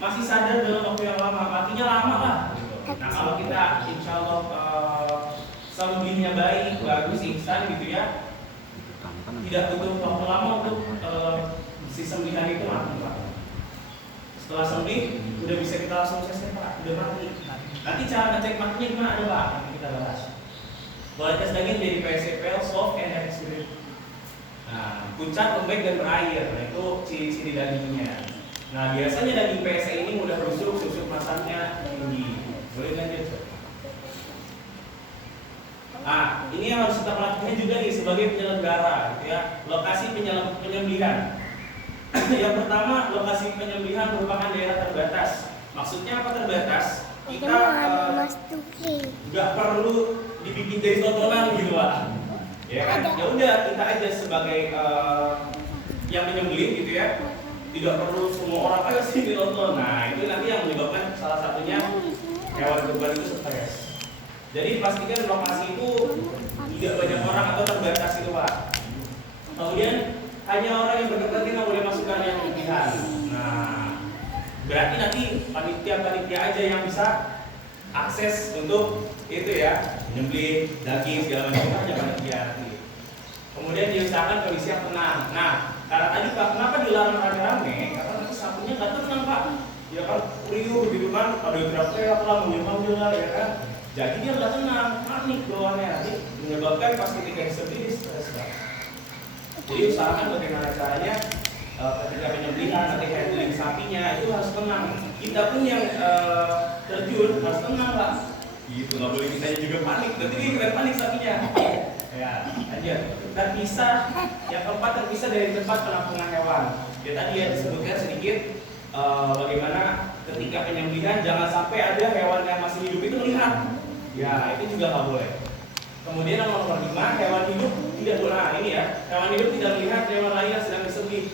masih sadar dalam waktu yang lama, matinya lama lah. Nah kalau kita insya Allah sembuhnya baik, bagus, instan gitu ya, tidak butuh waktu lama untuk si sembuhan itu mati Pak. Setelah sembuh, udah bisa kita langsung selesai Pak, udah mati. Nanti cara ngecek matinya gimana ada Pak, nanti kita bahas. Kualitas daging dari PSCPL, soft and experience. Nah, pucat, lembek dan berair, nah itu ciri-ciri dagingnya. Nah biasanya daging PSC ini mudah rusuk, susuk masaknya tinggi. Boleh lanjut. Nah, ini yang harus kita perhatikan juga nih sebagai penyelenggara, gitu ya. Lokasi penyembelihan. Yang pertama, lokasi penyembelihan merupakan daerah terbatas. Maksudnya apa terbatas? Kita nggak perlu dibikin dari tontonan gitu Pak. Ya kan? Ya udah kita aja sebagai yang menyembelih gitu ya. Tidak perlu semua orang ayo sih ditonton. Nah, itu nanti yang menyebabkan salah satunya hewan kurban itu stres. Jadi pastikan lokasi itu tidak banyak orang atau terbatas itu Pak. Kemudian hanya orang yang berkepentingan nggak boleh masukkan yang berlebihan. Nah, berarti nanti panitia aja yang bisa akses untuk itu ya, menyembelih daging segala macam aja panitia. Kemudian diusahakan kondisi yang tenang. Nah, karena tadi Pak, kenapa dilarang rame-rame? Karena nanti sapunya nggak tenang Pak. Ya kan, riuh begitu kan, pada teriak-teriak lah, manggil-manggil lah ya kan. Jadi dia nggak tenang, panik bawaannya, nanti menyebabkan pas ketika disembelih stres Pak. Jadi usahakan bagaimana caranya ketika penyembelihan nanti handling sapinya itu harus tenang. Kita pun yang terjun harus tenang Pak. Gitu, nggak boleh kita juga panik. Nanti dia kena panik sapinya. Ya, lanjut. Terpisah, yang keempat terpisah dari tempat penampungan hewan. Ya tadi ya disebutkan sedikit bagaimana ketika penyembelihan jangan sampai ada hewan yang masih hidup itu melihat. Ya, itu juga nggak boleh. Kemudian yang nomor 5, hewan hidup tidak boleh. Nah, ini ya, hewan hidup tidak melihat hewan lain yang sedang disembelih.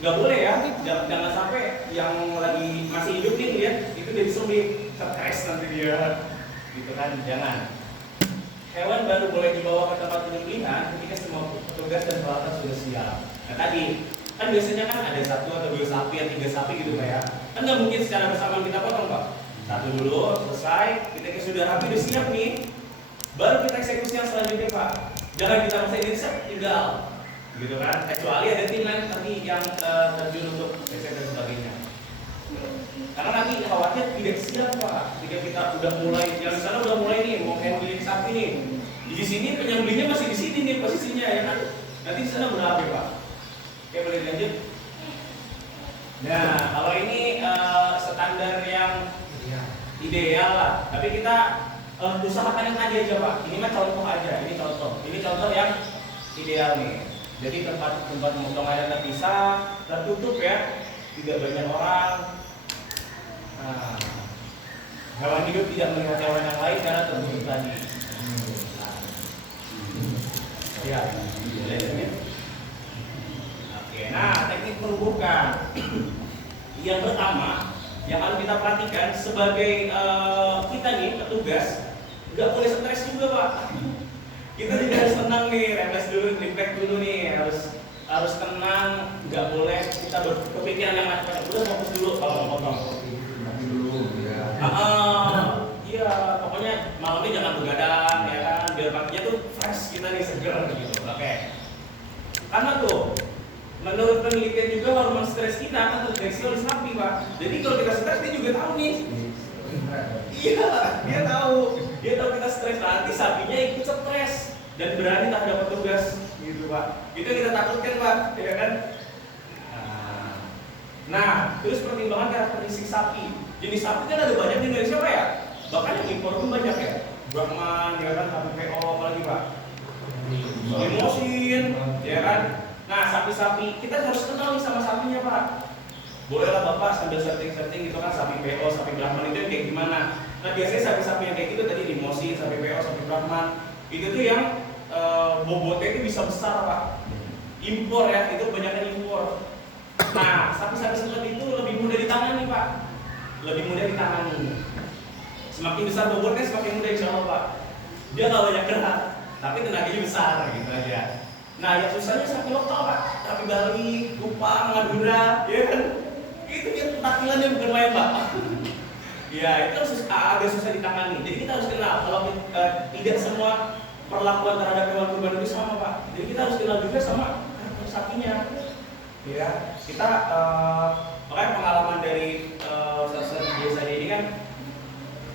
Nggak boleh ya, jangan sampai yang lagi masih hidup nih lihat itu dia disembelih, stres nanti dia, gitu kan, jangan. Hewan baru boleh dibawa ke tempat penyembelihan ketika semua petugas dan peralatan sudah siap. Nah tadi, kan biasanya kan ada 1 atau 2 sapi atau 3 sapi gitu Pak ya. Kan nggak mungkin secara bersamaan kita potong Pak. 1 dulu, selesai, ketika sudah rapi, sudah siap nih, baru kita eksekusi yang selanjutnya Pak. Jangan kita maksa ini tinggal, gitu kan? Kecuali ada tim lain tadi yang terjun untuk eksekusi dan sebagainya. Karena nanti khawatir tidak siap Pak. Ketika kita udah mulai, yang sana udah mulai nih mau handling sapi nih. Di sini penyembelihnya masih di sini nih posisinya ya kan? Nanti di sana berapa Pak? Oke boleh lanjut. Nah kalau ini standar yang ideal lah. Tapi kita usahakan yang tadi aja Pak. Ini mah contoh aja. Ini contoh yang ideal nih. Jadi tempat pemotongannya terpisah, tertutup ya, tidak banyak orang. Nah, hewan hidup tidak melihat hewan yang lain karena tertutup tadi. Ya, oke. Nah, teknik merubuhkan. Yang pertama, yang harus kita perhatikan sebagai kita nih petugas, nggak boleh stres juga Pak. Kita juga harus tenang nih, refresh dulu, reflect dulu nih, harus tenang, nggak boleh kita berpikiran yang macam-macam. Udah fokus dulu kalau mau potong. Iya, pokoknya malamnya jangan begadang ya kan, biar paginya tuh fresh kita nih seger gitu. Oke. Karena tuh menurut penelitian juga hormon stres kita akan terdeteksi oleh sapi Pak. Jadi kalau kita stres dia juga tahu nih. Iya, dia tahu kita stres, nanti sapinya ikut stres dan berani terhadap petugas gitu Pak. Itu yang kita takutkan Pak, ya kan? Nah, terus pertimbangan karakteristik sapi. Jenis sapi kan ada banyak di Indonesia Pak ya. Bahkan yang impor pun banyak ya. Brahman, ya kan, sapi PO apalagi Pak. Limosin, ya kan? Nah, sapi-sapi kita harus kenal nih sama sapinya Pak. Bolehlah Bapak sambil setting gitu kan, sapi PO, sapi Brahman itu yang kayak gimana. Nah biasanya sapi-sapi yang kayak gitu tadi limosin, sapi PO, sapi Brahman itu tuh yang bobotnya itu bisa besar Pak. impor ya, itu banyaknya impor. Nah, sapi-sapi seperti itu lebih mudah ditangani Pak, lebih mudah ditangani. Semakin besar bobotnya semakin mudah insya Allah Pak. Dia nggak banyak gerak, tapi tenaganya besar gitu aja. Nah, yang susahnya sapi lokal Pak, sapi Bali, Kupang, Madura, ya kan? Itu dia pentakilannya bukan main Pak. Ya, itu agak susah ditangani. Jadi kita harus kenal kalau tidak semua perlakuan terhadap hewan kurban itu sama Pak. Jadi kita harus kenal juga sama karakter sapinya. Ya, kita makanya pengalaman dari Ustaz biasanya ini kan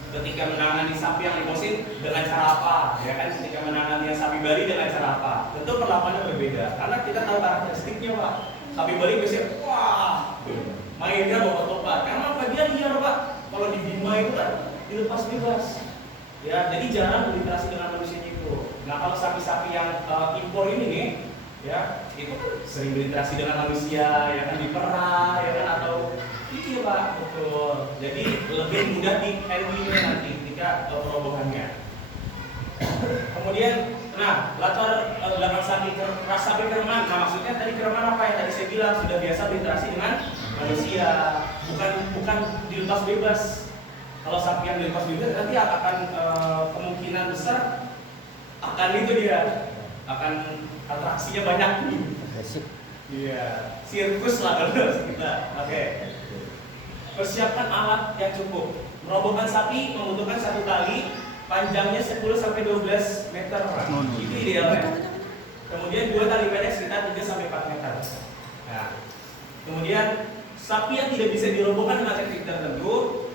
ketika menangani sapi yang limosin dengan cara apa, ya kan? Ketika menangani yang sapi Bali dengan cara apa? Tentu perlakuannya berbeda karena kita tahu karakteristiknya Pak. Sapi Bali biasanya wah mainnya lompat-lompat karena apa? Dia liar Pak. Kalau di Bima itu kan dilepas bebas. Ya, jadi jarang berinteraksi dengan manusia itu. Nah, kalau sapi-sapi yang impor ini nih, ya itu kan sering berinteraksi dengan manusia, ya kan diperah, ya kan atau iya Pak, betul. Jadi lebih mudah di handling nanti ketika perobohannya. Kemudian, nah latar belakang sapi kereman. Nah maksudnya tadi kereman apa yang tadi saya bilang sudah biasa berinteraksi dengan manusia, bukan dilepas bebas. Kalau sapi yang dilepas bebas nanti akan kemungkinan besar akan itu dia akan atraksinya banyak. Iya, sirkus lah kalau kita. Oke. Persiapkan alat yang cukup. Merobohkan sapi membutuhkan satu tali, panjangnya 10 sampai 12 meter. Itu idealnya. Kemudian 2 tali pendek sekitar 3 sampai 4 meter. Nah, kemudian sapi yang tidak bisa dirobohkan dengan teknik tertentu.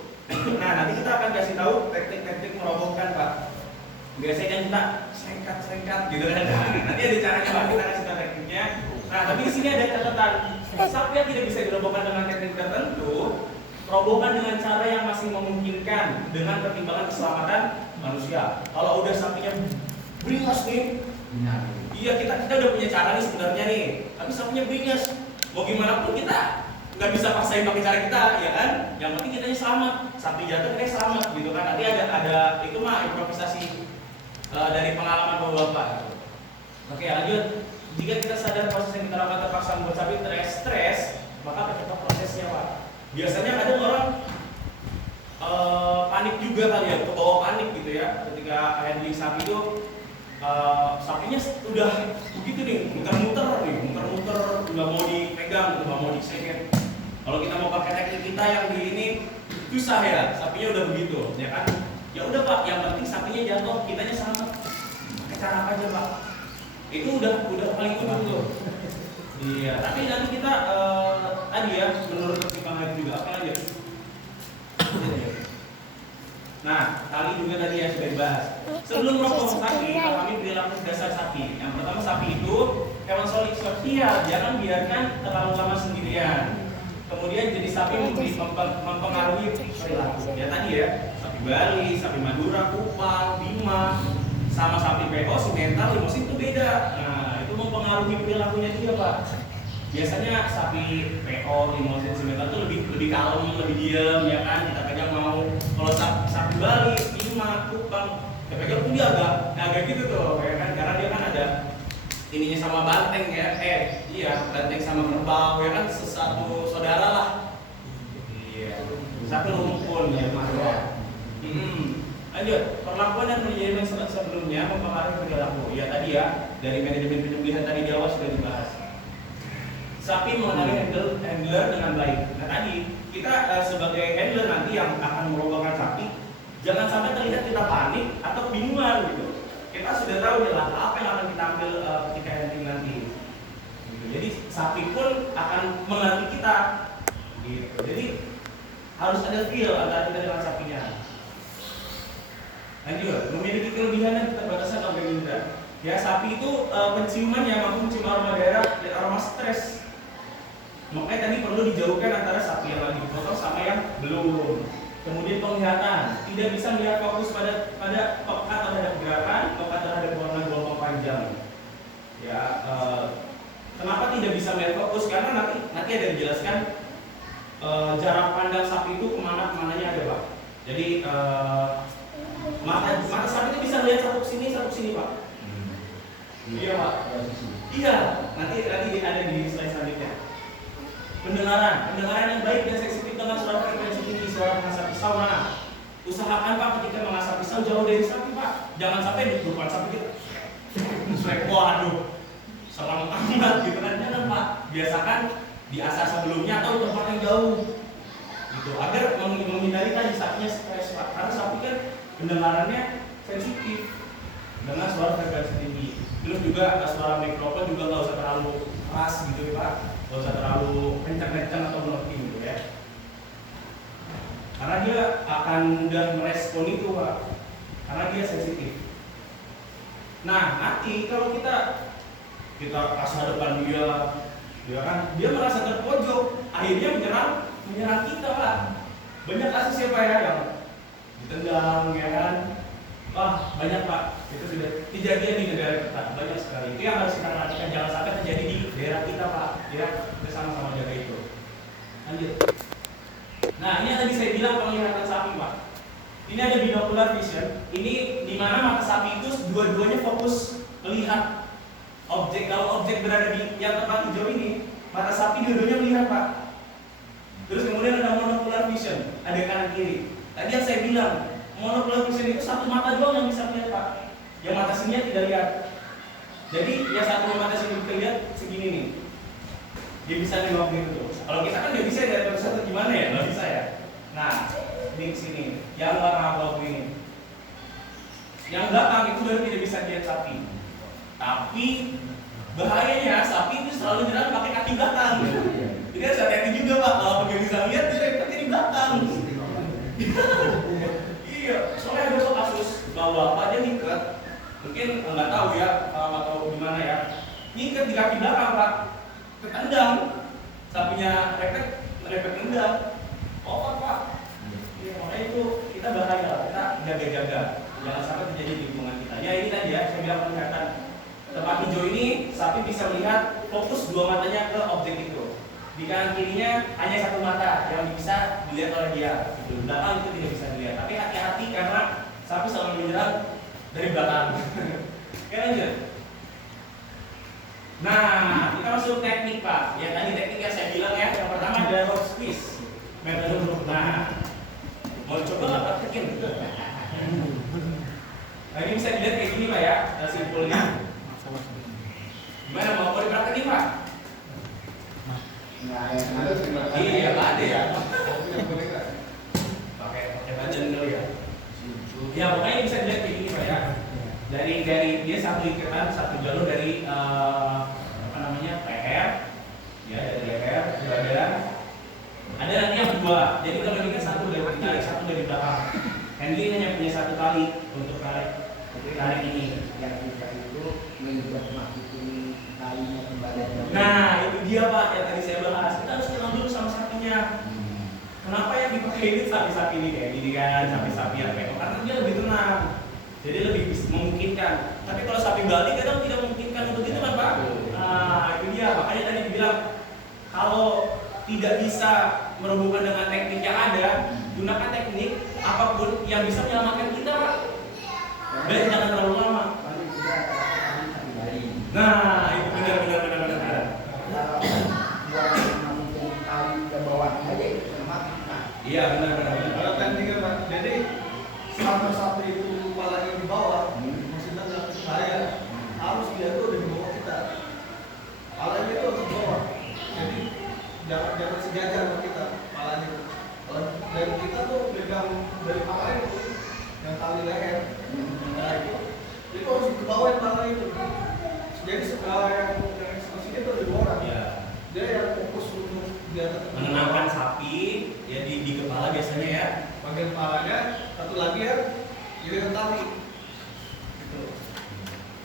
Nah, nanti kita akan kasih tahu teknik-teknik merobohkan, Pak. Biasanya kan kita sengkat gitu kan. Nah, nanti ada caranya Pak, kita kasih tahu tekniknya. Nah, tapi di sini ada catatan. Sapi yang tidak bisa dirobohkan dengan teknik tertentu, robohkan dengan cara yang masih memungkinkan dengan pertimbangan keselamatan manusia. Kalau udah sapinya beringas nih, iya kita udah punya cara nih sebenarnya nih, tapi sapinya beringas. Mau gimana pun kita nggak bisa paksain pakai cara kita, ya kan? Yang penting kitanya selamat. Sapi jatuh kita selamat, gitu kan? Nanti ada itu mah improvisasi dari pengalaman bapak. Oke, lanjut. Jika kita sadar proses yang kita lakukan terpaksa membuat sapi stres, maka percepat prosesnya, Pak. Biasanya kadang orang panik juga kali ya, kebawa panik gitu ya. Ketika handling sapi itu sapinya udah begitu nih, muter-muter, nggak mau dipegang, nggak mau disegel. Kalau kita mau pakai teknik kita yang di ini susah ya, sapinya udah begitu, ya kan? Ya udah Pak, yang penting sapinya jatuh, kitanya selamat. Pakai cara apa aja Pak? Itu udah paling utama tuh. Iya, tapi nanti kita tadi ya menurut pertimbangan juga apa aja. Nah, tali juga tadi ya sudah dibahas. Sebelum merokok sapi, kami perilaku dasar sapi. Yang pertama, sapi itu hewan sosial, jangan biarkan terlalu lama sendirian. Kemudian jenis sapi mempengaruhi perilaku. Ya tadi ya, sapi Bali, sapi Madura, Kupang, Bima, sama sapi PO, simental, limosin itu beda. Nah, itu mempengaruhi perilakunya juga Pak. Biasanya sapi PO, limosin, simental itu lebih kalem, lebih diam, ya kan? Kita pegang mau. Kalau sapi Bali, Bima, Kupang, kita pegang pun dia agak gitu tuh, ya kan? Karena dia kan ada ininya sama banteng ya, iya banteng sama kerbau ya kan, sesatu saudara lah. Iya, satu rumpun ya Mas. Lanjut, perlakuan dan manajemen sebelumnya mempengaruhi perilaku. Ya tadi ya, dari manajemen penyembelihan tadi di awal sudah dibahas. Sapi mengenali handler dengan baik. Nah tadi kita sebagai handler nanti yang akan merobohkan sapi, jangan sampai terlihat kita panik atau kebingungan gitu. Kita sudah tahu nih langkah apa yang akan kita ambil ketika handling nanti. Gitu. Jadi sapi pun akan mengerti kita. Gitu. Jadi harus ada feel antara kita dengan sapinya. Lanjut, memiliki kelebihan dan keterbatasan organ indera. Ya, sapi itu penciuman yang mampu mencium aroma darah dan aroma stres. Makanya tadi perlu dijauhkan antara sapi yang lagi dipotong sama yang belum. Kemudian penglihatan, tidak bisa melihat fokus pada peka terhadap gerakan, peka terhadap warna gelombang panjang. Ya, kenapa tidak bisa melihat fokus? Karena nanti ada dijelaskan jarak pandang sapi itu kemananya ada Pak. Jadi mata sapi itu bisa melihat satu ke sini Pak. Iya Pak. Iya, nanti ada di slide selanjutnya. Pendengaran yang baik dan sensitif dengan suara frekuensi tinggi, suara mengasah pisau. Nah, usahakan Pak ketika mengasah pisau jauh dari sapi Pak. Jangan sampai di depan sapi kita. Waduh, serem amat gitu kan. Jangan Pak. Biasakan diasah sebelumnya atau tempat yang jauh. Gitu, agar menghindari tadi sapinya stres Pak. Karena sapi kan pendengarannya sensitif dengan suara frekuensi tinggi. Terus juga suara mikrofon juga nggak usah terlalu keras gitu ya Pak. Nggak usah terlalu kencang-kencang atau meloki gitu ya. Karena dia akan mudah merespon itu Pak. Karena dia sensitif. Nah nanti kalau kita kasih hadapan dia kan dia merasa terpojok, akhirnya menyerang kita Pak. Banyak kasus siapa ya yang ditendang ya kan? Wah banyak Pak. Itu sudah kejadian di negara kita banyak sekali. Itu yang harus kita perhatikan, jangan sampai terjadi di daerah kita Pak. Ya kita sama-sama jaga itu. Lanjut. Nah ini yang tadi saya bilang penglihatan sapi Pak. Ini ada binocular vision. Ini dimana mata sapi itu dua-duanya fokus melihat objek. Kalau objek berada di yang tempat hijau ini, mata sapi dua-duanya melihat Pak. Terus kemudian ada monocular vision, ada kanan kiri. Tadi yang saya bilang, monocular vision itu satu mata doang yang bisa melihat Pak. Yang mata sininya tidak lihat. Jadi yang satu mata sini kita lihat segini nih. Dia bisa nengok gitu. Kalau kita kan nggak bisa dari satu gimana ya? Nggak bisa ya. Nah, di sini yang warna abu ini. Yang belakang itu baru tidak bisa lihat sapi. Tapi bahayanya sapi itu selalu jalan pakai kaki belakang. Jadi harus hati-hati juga Pak. Kalau nggak bisa lihat dia kaki di belakang. Iya, soalnya ada kasus bahwa apa dia ngikat, mungkin nggak tahu ya atau gimana ya, ngikat di kaki belakang Pak, ketendang, sapinya repet tendang, Pak. Ya, makanya itu kita bahaya, kita jaga-jaga, jangan sampai terjadi di lingkungan kita. Ya ini tadi ya, saya bilang peningkatan tempat hijau ini, sapi bisa melihat fokus dua matanya ke objek itu. Di kanan kirinya hanya satu mata yang bisa dilihat oleh dia. Di belakang itu tidak bisa dilihat. Tapi hati-hati karena sapi selalu menyerang dari belakang. Oke lanjut. Nah, kita masuk teknik Pak. Ya tadi teknik yang saya bilang ya. Yang pertama ada rope squeeze. Metode rope. Nah, mau coba nggak praktekin? Nah ini bisa dilihat kayak gini Pak ya, simpulnya. Gimana mau dipraktekin Pak? Iya, ada ya. Pakai badan dulu ya. Ya pokoknya bisa dilihat kayak gini Pak ya. Dari dia satu ikatan satu jalur dari leher, ya dari leher ke badan. Ada nanti yang kedua. Jadi kalau ini kan satu dari belakang. Handling hanya punya satu kali untuk tarik ini. Yang kita itu membuat masukin talinya kembali. Nah itu dia Pak yang tadi saya bahas. Kita harus kenal dulu sama sapinya. Kenapa yang dipakai ini sapi-sapi ini kayak gini kan, sapi-sapi yang kayak karena dia lebih tenang, jadi lebih memungkinkan. Tapi kalau sapi Bali kadang tidak memungkinkan untuk itu kan Pak. Nah itu dia makanya tadi dibilang kalau tidak bisa merhubungkan dengan teknik yang ada, gunakan teknik apapun yang bisa menyelamatkan kita Pak. Dan jangan terlalu lama. Nah itu benar. Iya benar. Kalau tekniknya Pak, jadi selama sapi itu kepalanya di bawah, maksudnya nggak saya harus dia tuh di bawah kita. Kepalanya itu harus di bawah. Jadi jangan sejajar sama kita kepalanya. Dan kita tuh pegang dari kepala itu yang tali leher. Nah itu harus di bawah kepala itu. Jadi yang sini tuh di bawah. Dia yang fokus untuk dia menenangkan sapi ya di kepala biasanya ya. Bagian kepalanya, satu lagi ya giliran tali. Gitu.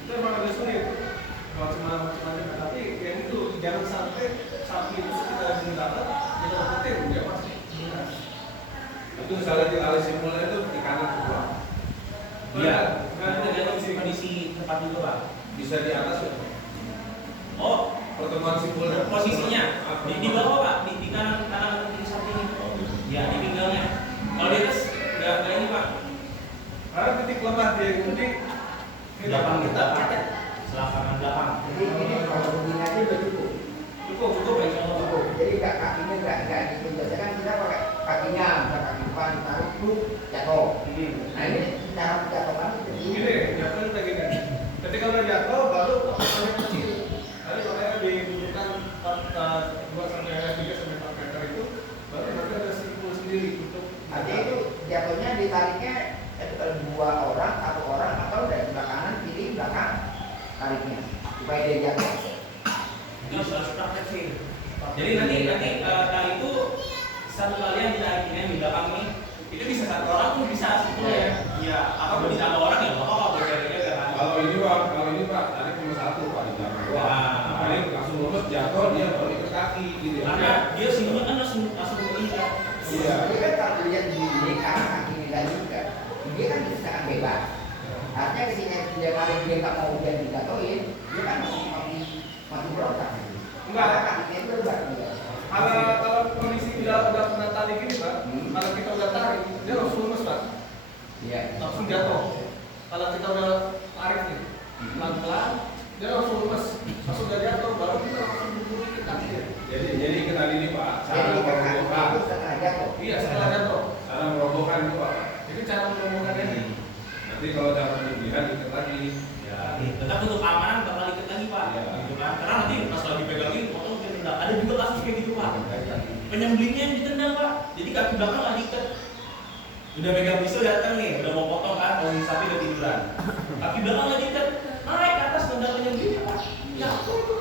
Itu emang agak sulit. Macam-macam. Tapi yang itu jangan sampai sapi itu kita dapat kita dapetin ya pasti. Itu misalnya di alis simpulnya itu di kanan semua. Iya. Nah, tergantung kondisi tempat itu Pak. Bisa di atas ya? Oh, pertemuan simpulnya posisinya di bawah Pak, di kanan kiri sapi ini. Ya di pinggangnya. Kalau di atas nggak ini Pak. Karena titik lemah dia itu di Belakang kita, selangkangan belakang. Jadi ini pilih untuk Artinya itu jatuhnya ditariknya dua orang, satu orang, atau dari belakangan pilih belakang tariknya supaya dia jatuh. Itu harus praktek sih. Jadi nanti tali itu satu kalian ditarikinnya di belakang nih, itu bisa satu orang pun bisa sebetulnya ya. Iya, atau ditambah orang ya, apa berjalannya ke tali. Kalau ini pak, tadi cuma satu pak di belakang. Wah. Paling langsung lemes jatuh dia baru ke kaki gitu ya. Karena dia sininya kan langsung ini kan. Iya. Dia kan kalau dilihat di karena kaki nilai juga, dia kan bisa bebas. Artinya ketika dia tarik dia nggak mau dia dijatuhin, dia kan mati berontak. Enggak. Kakinya itu lebar dia. Kalau kondisi udah kena tarik ini pak, kalau kita udah tarik dia langsung lemes pak, Iya. langsung jatuh. Kalau kita udah tarik nih pelan-pelan dia langsung lemes, langsung udah jatuh, baru kita langsung berdiri ke kakinya. Jadi kita ini pak, cara Jadi karena merobohkan. itu setelah jatuh. Iya setelah jatuh. Cara merobohkan itu pak. Jadi cara merobohkannya ini. Nanti kalau cara penyembelihan ikat lagi. Ya, tetap untuk keamanan bakal dikit lagi pak. Iya. Gitu kan? Karena nanti pas lagi pegangin potong mungkin tendang. Ada juga kasus kayak gitu pak. Penyembelihnya yang ditendang pak. Jadi kaki belakang nggak diikat. Udah megang pisau datang nih, udah mau potong kan, kalau sapi udah tiduran. Kaki belakang nggak diikat, naik ke atas tendang penyembelihnya pak. Ya apa itu?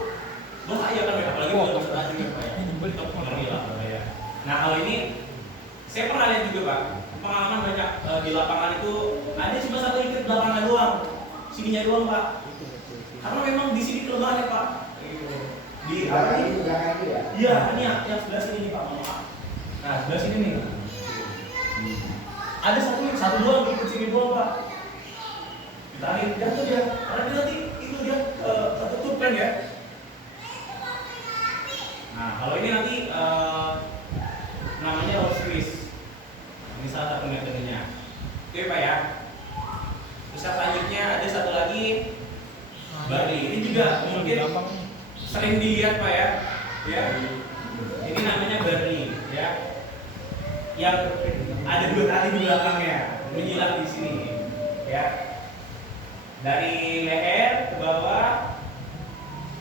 Bahaya kan mereka apalagi kalau bisa tajam ya pak ya. Tetap ngeri lah bahaya. Nah kalau ini saya pernah lihat juga pak. Pengalaman banyak di lapangan itu ada cuma satu ikat belakangnya doang, sininya doang pak. Karena memang di sini kelemahannya pak. Di Belakang itu belakang itu ya. iya ini yang sebelah sini nih pak, mohon maaf. Nah sebelah sini nih. Ada satu doang di ikut sini doang pak. Ditarik jatuh dia, karena dia nanti itu dia tertutup kan ya. Nah kalau ini nanti namanya rose twist. Ini salah satu metodenya. Oke pak ya. Terus selanjutnya ada satu lagi barley. Ini juga mungkin sering dilihat pak ya. Ya. Ini namanya barley ya. Yang ada dua tali di belakangnya, menyilang di sini ya. Dari leher ke bawah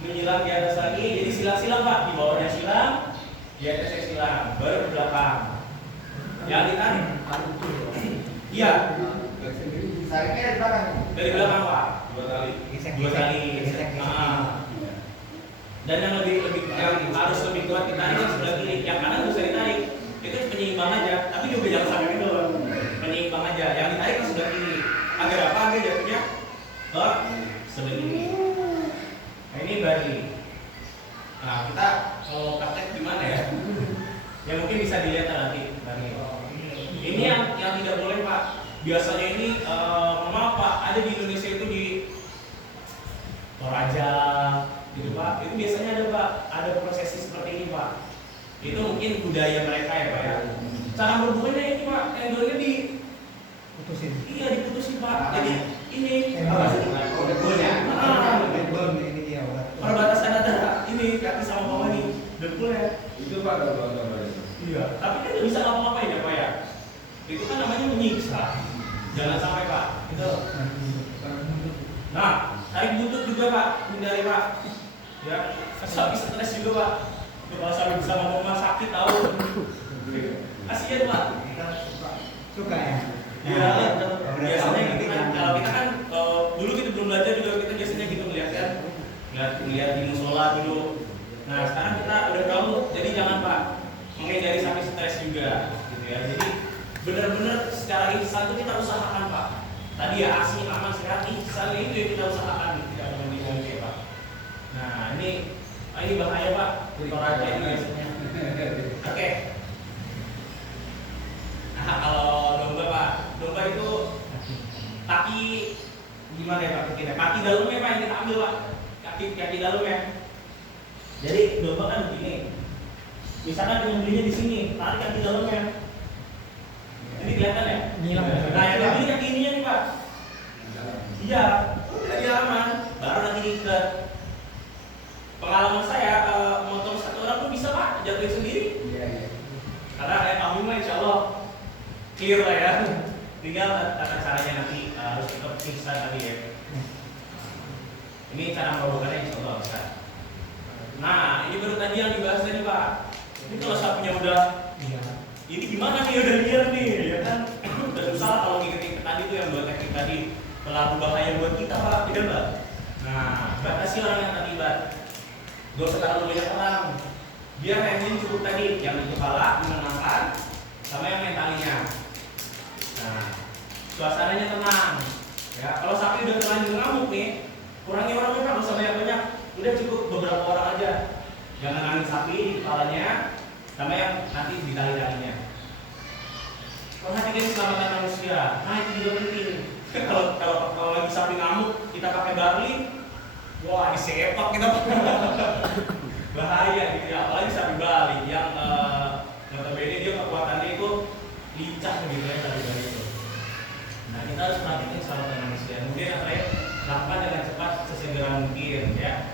menyilang di atas lagi. Jadi silang-silang pak. Di bawahnya silang, di atasnya silang, baru ke belakang. Yang ditarik. Iya. Tariknya dari belakang. Dari belakang pak. Dua tali. Dua tali. Dan yang yang harus lebih kuat ditarik yang sebelah kiri. Yang kanan bisa ditarik. Itu penyeimbang aja. Tapi juga jangan sampai kendor. Penyeimbang aja. Yang ditarik yang sebelah kiri. Agar apa? Agar jatuhnya ke sebelah kiri. Nah ini bari. Nah kita kalau praktek gimana ya? Ya mungkin bisa dilihat nanti. Ini yang tidak boleh pak. Biasanya ini maaf pak, ada di Indonesia itu di Toraja gitu pak. Itu biasanya ada pak, ada prosesi seperti ini pak. Itu mungkin budaya mereka ya pak ya. Cara berhubungannya ini pak, endornya Putusin. iya diputusin pak. Jadi ini Ini dia udah. perbatasan antara ini kaki sama bawah nih, dengkul ya. Itu pak gambar-gambar itu. Iya. Tapi kan nggak bisa ngapa-ngapain ya pak ya. Itu kan namanya menyiksa. Jangan sampai pak. Itu. Nah, tarik buntut juga pak, hindari pak. Ya, sapi stres juga pak. Itu kalau sampai bisa ngomong mah sakit tahu. Kasihan pak. Suka ya. Iya, biasanya gitu kan. Kalau kita kan dulu kita belum belajar juga kita biasanya gitu melihat kan, lihat di musola dulu. Nah sekarang kita udah tahu, jadi jangan pak menghindari sampai stres juga, gitu ya. Jadi benar-benar secara ihsan itu kita usahakan pak. Tadi ya asli aman sehat ihsan itu yang kita usahakan, tidak mengingkari pak. Nah ini bahaya pak, Toraja ini biasanya. Oke. Nah kalau domba pak, domba itu kaki gimana ya pak? Kaki dalamnya pak yang kita ambil pak, kaki dalamnya. Jadi domba kan begini. Misalkan penyembelihnya di sini, tarik kaki dalamnya. Ini kelihatan ya? Nah yang penyembelih kaki ininya nih pak. Iya, udah di halaman, baru nanti diikat. Pengalaman saya motong satu orang pun bisa pak, jatuhin sendiri. Karena kami mah insya Allah clear lah ya. Tinggal tata caranya nanti harus kita periksa tadi ya. Ini cara merobohkannya insya Allah bisa. Nah ini baru tadi yang dibahas tadi pak. Ini kalau sapinya udah ini gimana nih udah liar nih ya kan. Udah susah kalau ngikutin tadi tuh yang buat teknik tadi terlalu bahaya buat kita Pak, tidak Mbak? Nah, batasi orang yang terlibat. Gak usah terlalu banyak orang. Biar yang cukup tadi, yang di kepala menenangkan sama yang mentalinya. Nah, suasananya tenang. Ya, kalau sapi udah terlanjur ngamuk nih, kurangi orangnya nggak usah banyak-banyak. Udah cukup beberapa orang aja. Jangan nangin sapi di kepalanya, sama yang nanti di tali-talinya. Perhatikan keselamatan manusia. Nah, itu juga penting. kalau lagi sapi ngamuk, kita pakai barli, wah disepak kita. Bahaya gitu ya, apalagi sapi Bali yang notabene dia kekuatannya itu lincah gitu ya sapi Bali itu. Nah, kita harus perhatikan keselamatan manusia. Kemudian apa ya? Lakukan dengan cepat sesegera mungkin ya.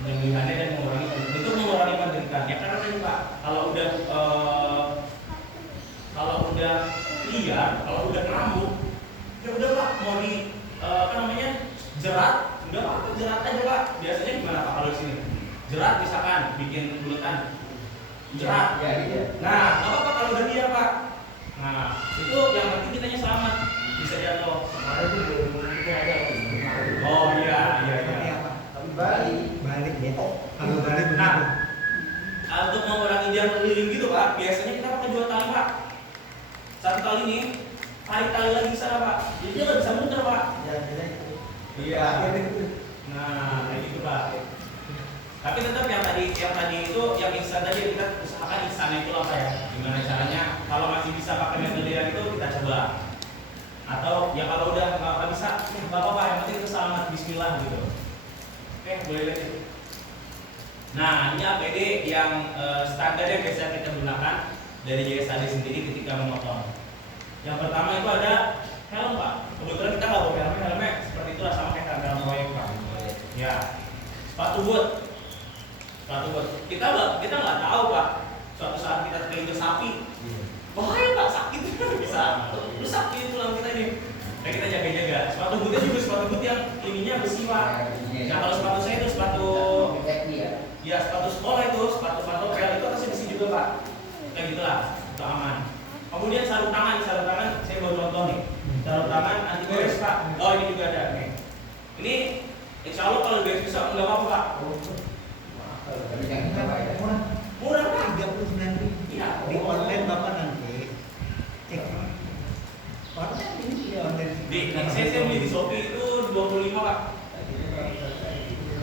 Penyembuhannya dan mengurangi penderitaan. Ya karena tadi Pak, kalau udah liar, kalau udah ngamuk, ya udah Pak, mau di jerat, udah Pak, jerat aja Pak. Biasanya gimana Pak kalau di sini? Jerat misalkan bikin buletan. Jerat. Ya, gitu. Nah, apa Pak kalau udah liar Pak? Nah, itu yang penting kitanya selamat. Bisa jatuh. Kemarin tuh kita ada Oh iya. Tapi balik ya. Kalau balik Nah, begitu. untuk mengurangi jarak keliling gitu Pak, biasanya kita pakai 2 tali Pak. Satu tali ini, tarik tali lagi ke sana Pak. Jadi dia nggak bisa muter Pak. Ya, itu. Iya. Nah, kayak gitu Pak. Tapi tetap yang tadi itu yang instan tadi kita usahakan instannya itu apa ya? Gimana caranya? Kalau masih bisa pakai metode yang itu kita coba. Atau ya kalau udah nggak bisa, ya nggak apa-apa. Yang penting itu selamat Bismillah gitu. Oke, boleh lihat. Nah, ini APD yang standar yang biasa kita gunakan dari JSAD sendiri ketika memotong. Yang pertama itu ada helm Pak. Kebetulan kita nggak bawa helmnya seperti itulah sama kayak helm proyek Pak. Ya, sepatu boot. Kita nggak tahu Pak. Suatu saat kita keinjak sapi, bahaya Pak, sakit bisa rusak di tulang kita ini. Nah, kita jaga-jaga. Sepatu bootnya juga sepatu boot yang ininya besi Pak. Nah, kalau sepatu saya itu sepatu ya sepatu sekolah itu, sepatu pantopel itu atasnya besi juga Pak. Kayak gitulah, untuk aman. Kemudian sarung tangan saya baru contoh nih. Sarung tangan anti gores Pak. Oh ini juga ada nih. Ini insya Allah kalau dia bisa nggak apa-apa Pak. Murah Pak. 39.000. Iya. Di online Bapak nanti cek. Online ini dia online. Saya beli di Shopee itu 25 Pak.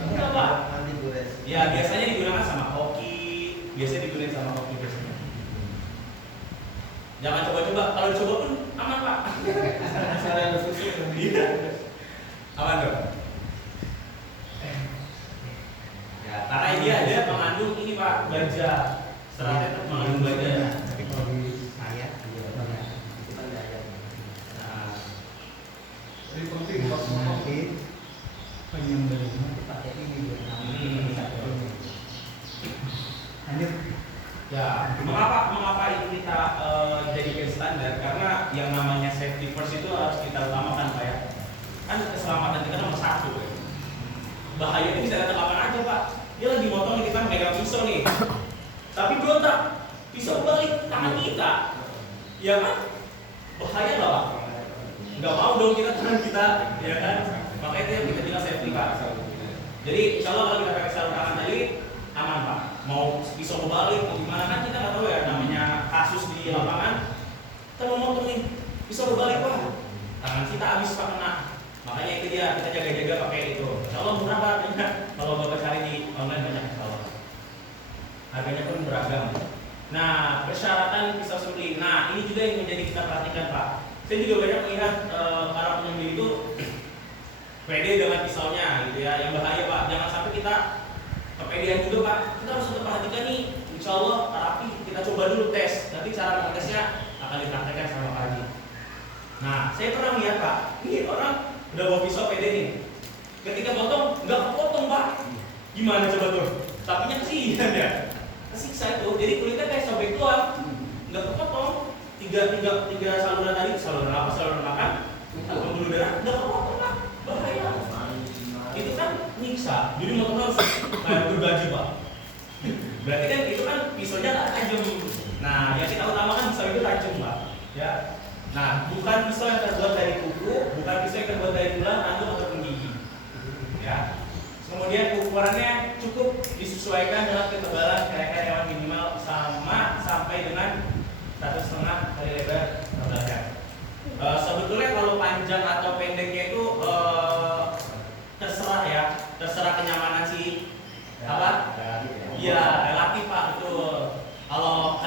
Enggak Pak. Nanti gores. Ya biasanya digunakan sama koki. Biasanya digunakan sama koki biasanya. Jangan coba-coba. Kalau dicoba pun aman Pak. Saya susu. Iya. Aman dong. Ya, karena dia ada mengandung ini Pak, baja. Seratnya tetap mengandung baja. Tapi kalau di saya itu kan daya. Nah, Jadi penting pas Nanti ngomong. penyembelihan itu pakai ini buat kami bisa turun. Lanjut. ya, mengapa ini kita jadikan standar? Karena yang namanya safety first itu harus kita utamakan Pak ya. Kan keselamatan kita nomor 1. Bahaya itu bisa datang kapan aja Pak. Dia lagi motong kita megang pisau nih, tapi berontak, pisau balik tangan kita, ya kan? Bahaya lah Pak. Nggak mau dong kita tangan kita, ya kan? Makanya itu yang kita bilang safety Pak. Jadi insya Allah kalau kita pakai sarung tangan tadi aman Pak. Mau pisau balik, mau gimana kan kita nggak tahu ya, namanya kasus di lapangan. Kita mau motong nih, pisau balik Pak, tangan kita habis Pak kena. Makanya itu dia, kita jaga-jaga pakai itu. Insya Allah murah Pak, banyak. Kalau Bapak cari di online banyak insya Allah. Harganya pun beragam. Nah, persyaratan pisau sembelih. Nah, ini juga yang menjadi kita perhatikan Pak. Saya juga banyak melihat para penyembelih itu pede dengan pisaunya gitu ya. Yang bahaya Pak, jangan sampai kita kepedean juga Pak. Kita harus tetap perhatikan nih. Insya Allah rapi. Kita coba dulu tes. Nanti cara mengetesnya akan dipraktekkan sama Pak Haji. Nah, saya pernah lihat Pak. Ini orang udah bawa pisau pede nih. Ketika potong, nggak kepotong Pak. Gimana coba tuh? Sapinya kesian ya. Kesiksa itu. Jadi kulitnya kayak sobek doang. Nggak kepotong. Tiga saluran tadi, saluran apa? Saluran makan, pembuluh darah, nggak kepotong Pak. Bahaya. Itu kan nyiksa. Jadi motornya harus kayak bergaji Pak. Berarti kan itu kan pisaunya nggak tajam. Nah, yang kita utamakan Nah, bukan pisau yang terbuat dari kuku, bukan pisau yang terbuat dari tulang, tanduk ataupun gigi. Ya. Kemudian ukurannya cukup disesuaikan dengan ketebalan kira-kira hewan minimal sama sampai dengan 1,5 kali lebar belakang. Sebetulnya kalau panjang atau pendeknya itu terserah ya, terserah kenyamanan si apa? Iya, relatif Pak, betul. Kalau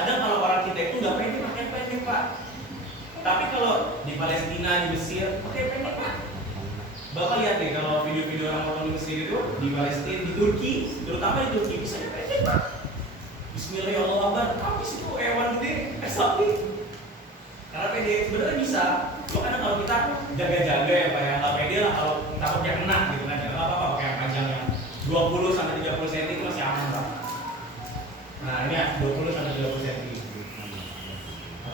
orang kita itu nggak pendek, pakai pendek Pak. Tapi kalau di Palestina, di Mesir, pakai pendek Pak. Bapak lihat deh kalau video-video orang potong di Mesir itu, di Palestina, di Turki, terutama di Turki bisa pendek Pak. Bismillahirrahmanirrahim, habis itu hewan gede, sapi. Karena pede sebenarnya bisa. Makanya kalau kita jaga-jaga ya Pak ya, nggak pede lah kalau takutnya kena gitu kan, nggak apa-apa pakai yang panjang yang 20 sampai 30 cm itu masih aman Pak. Nah ini ya 20 sampai 30 cm.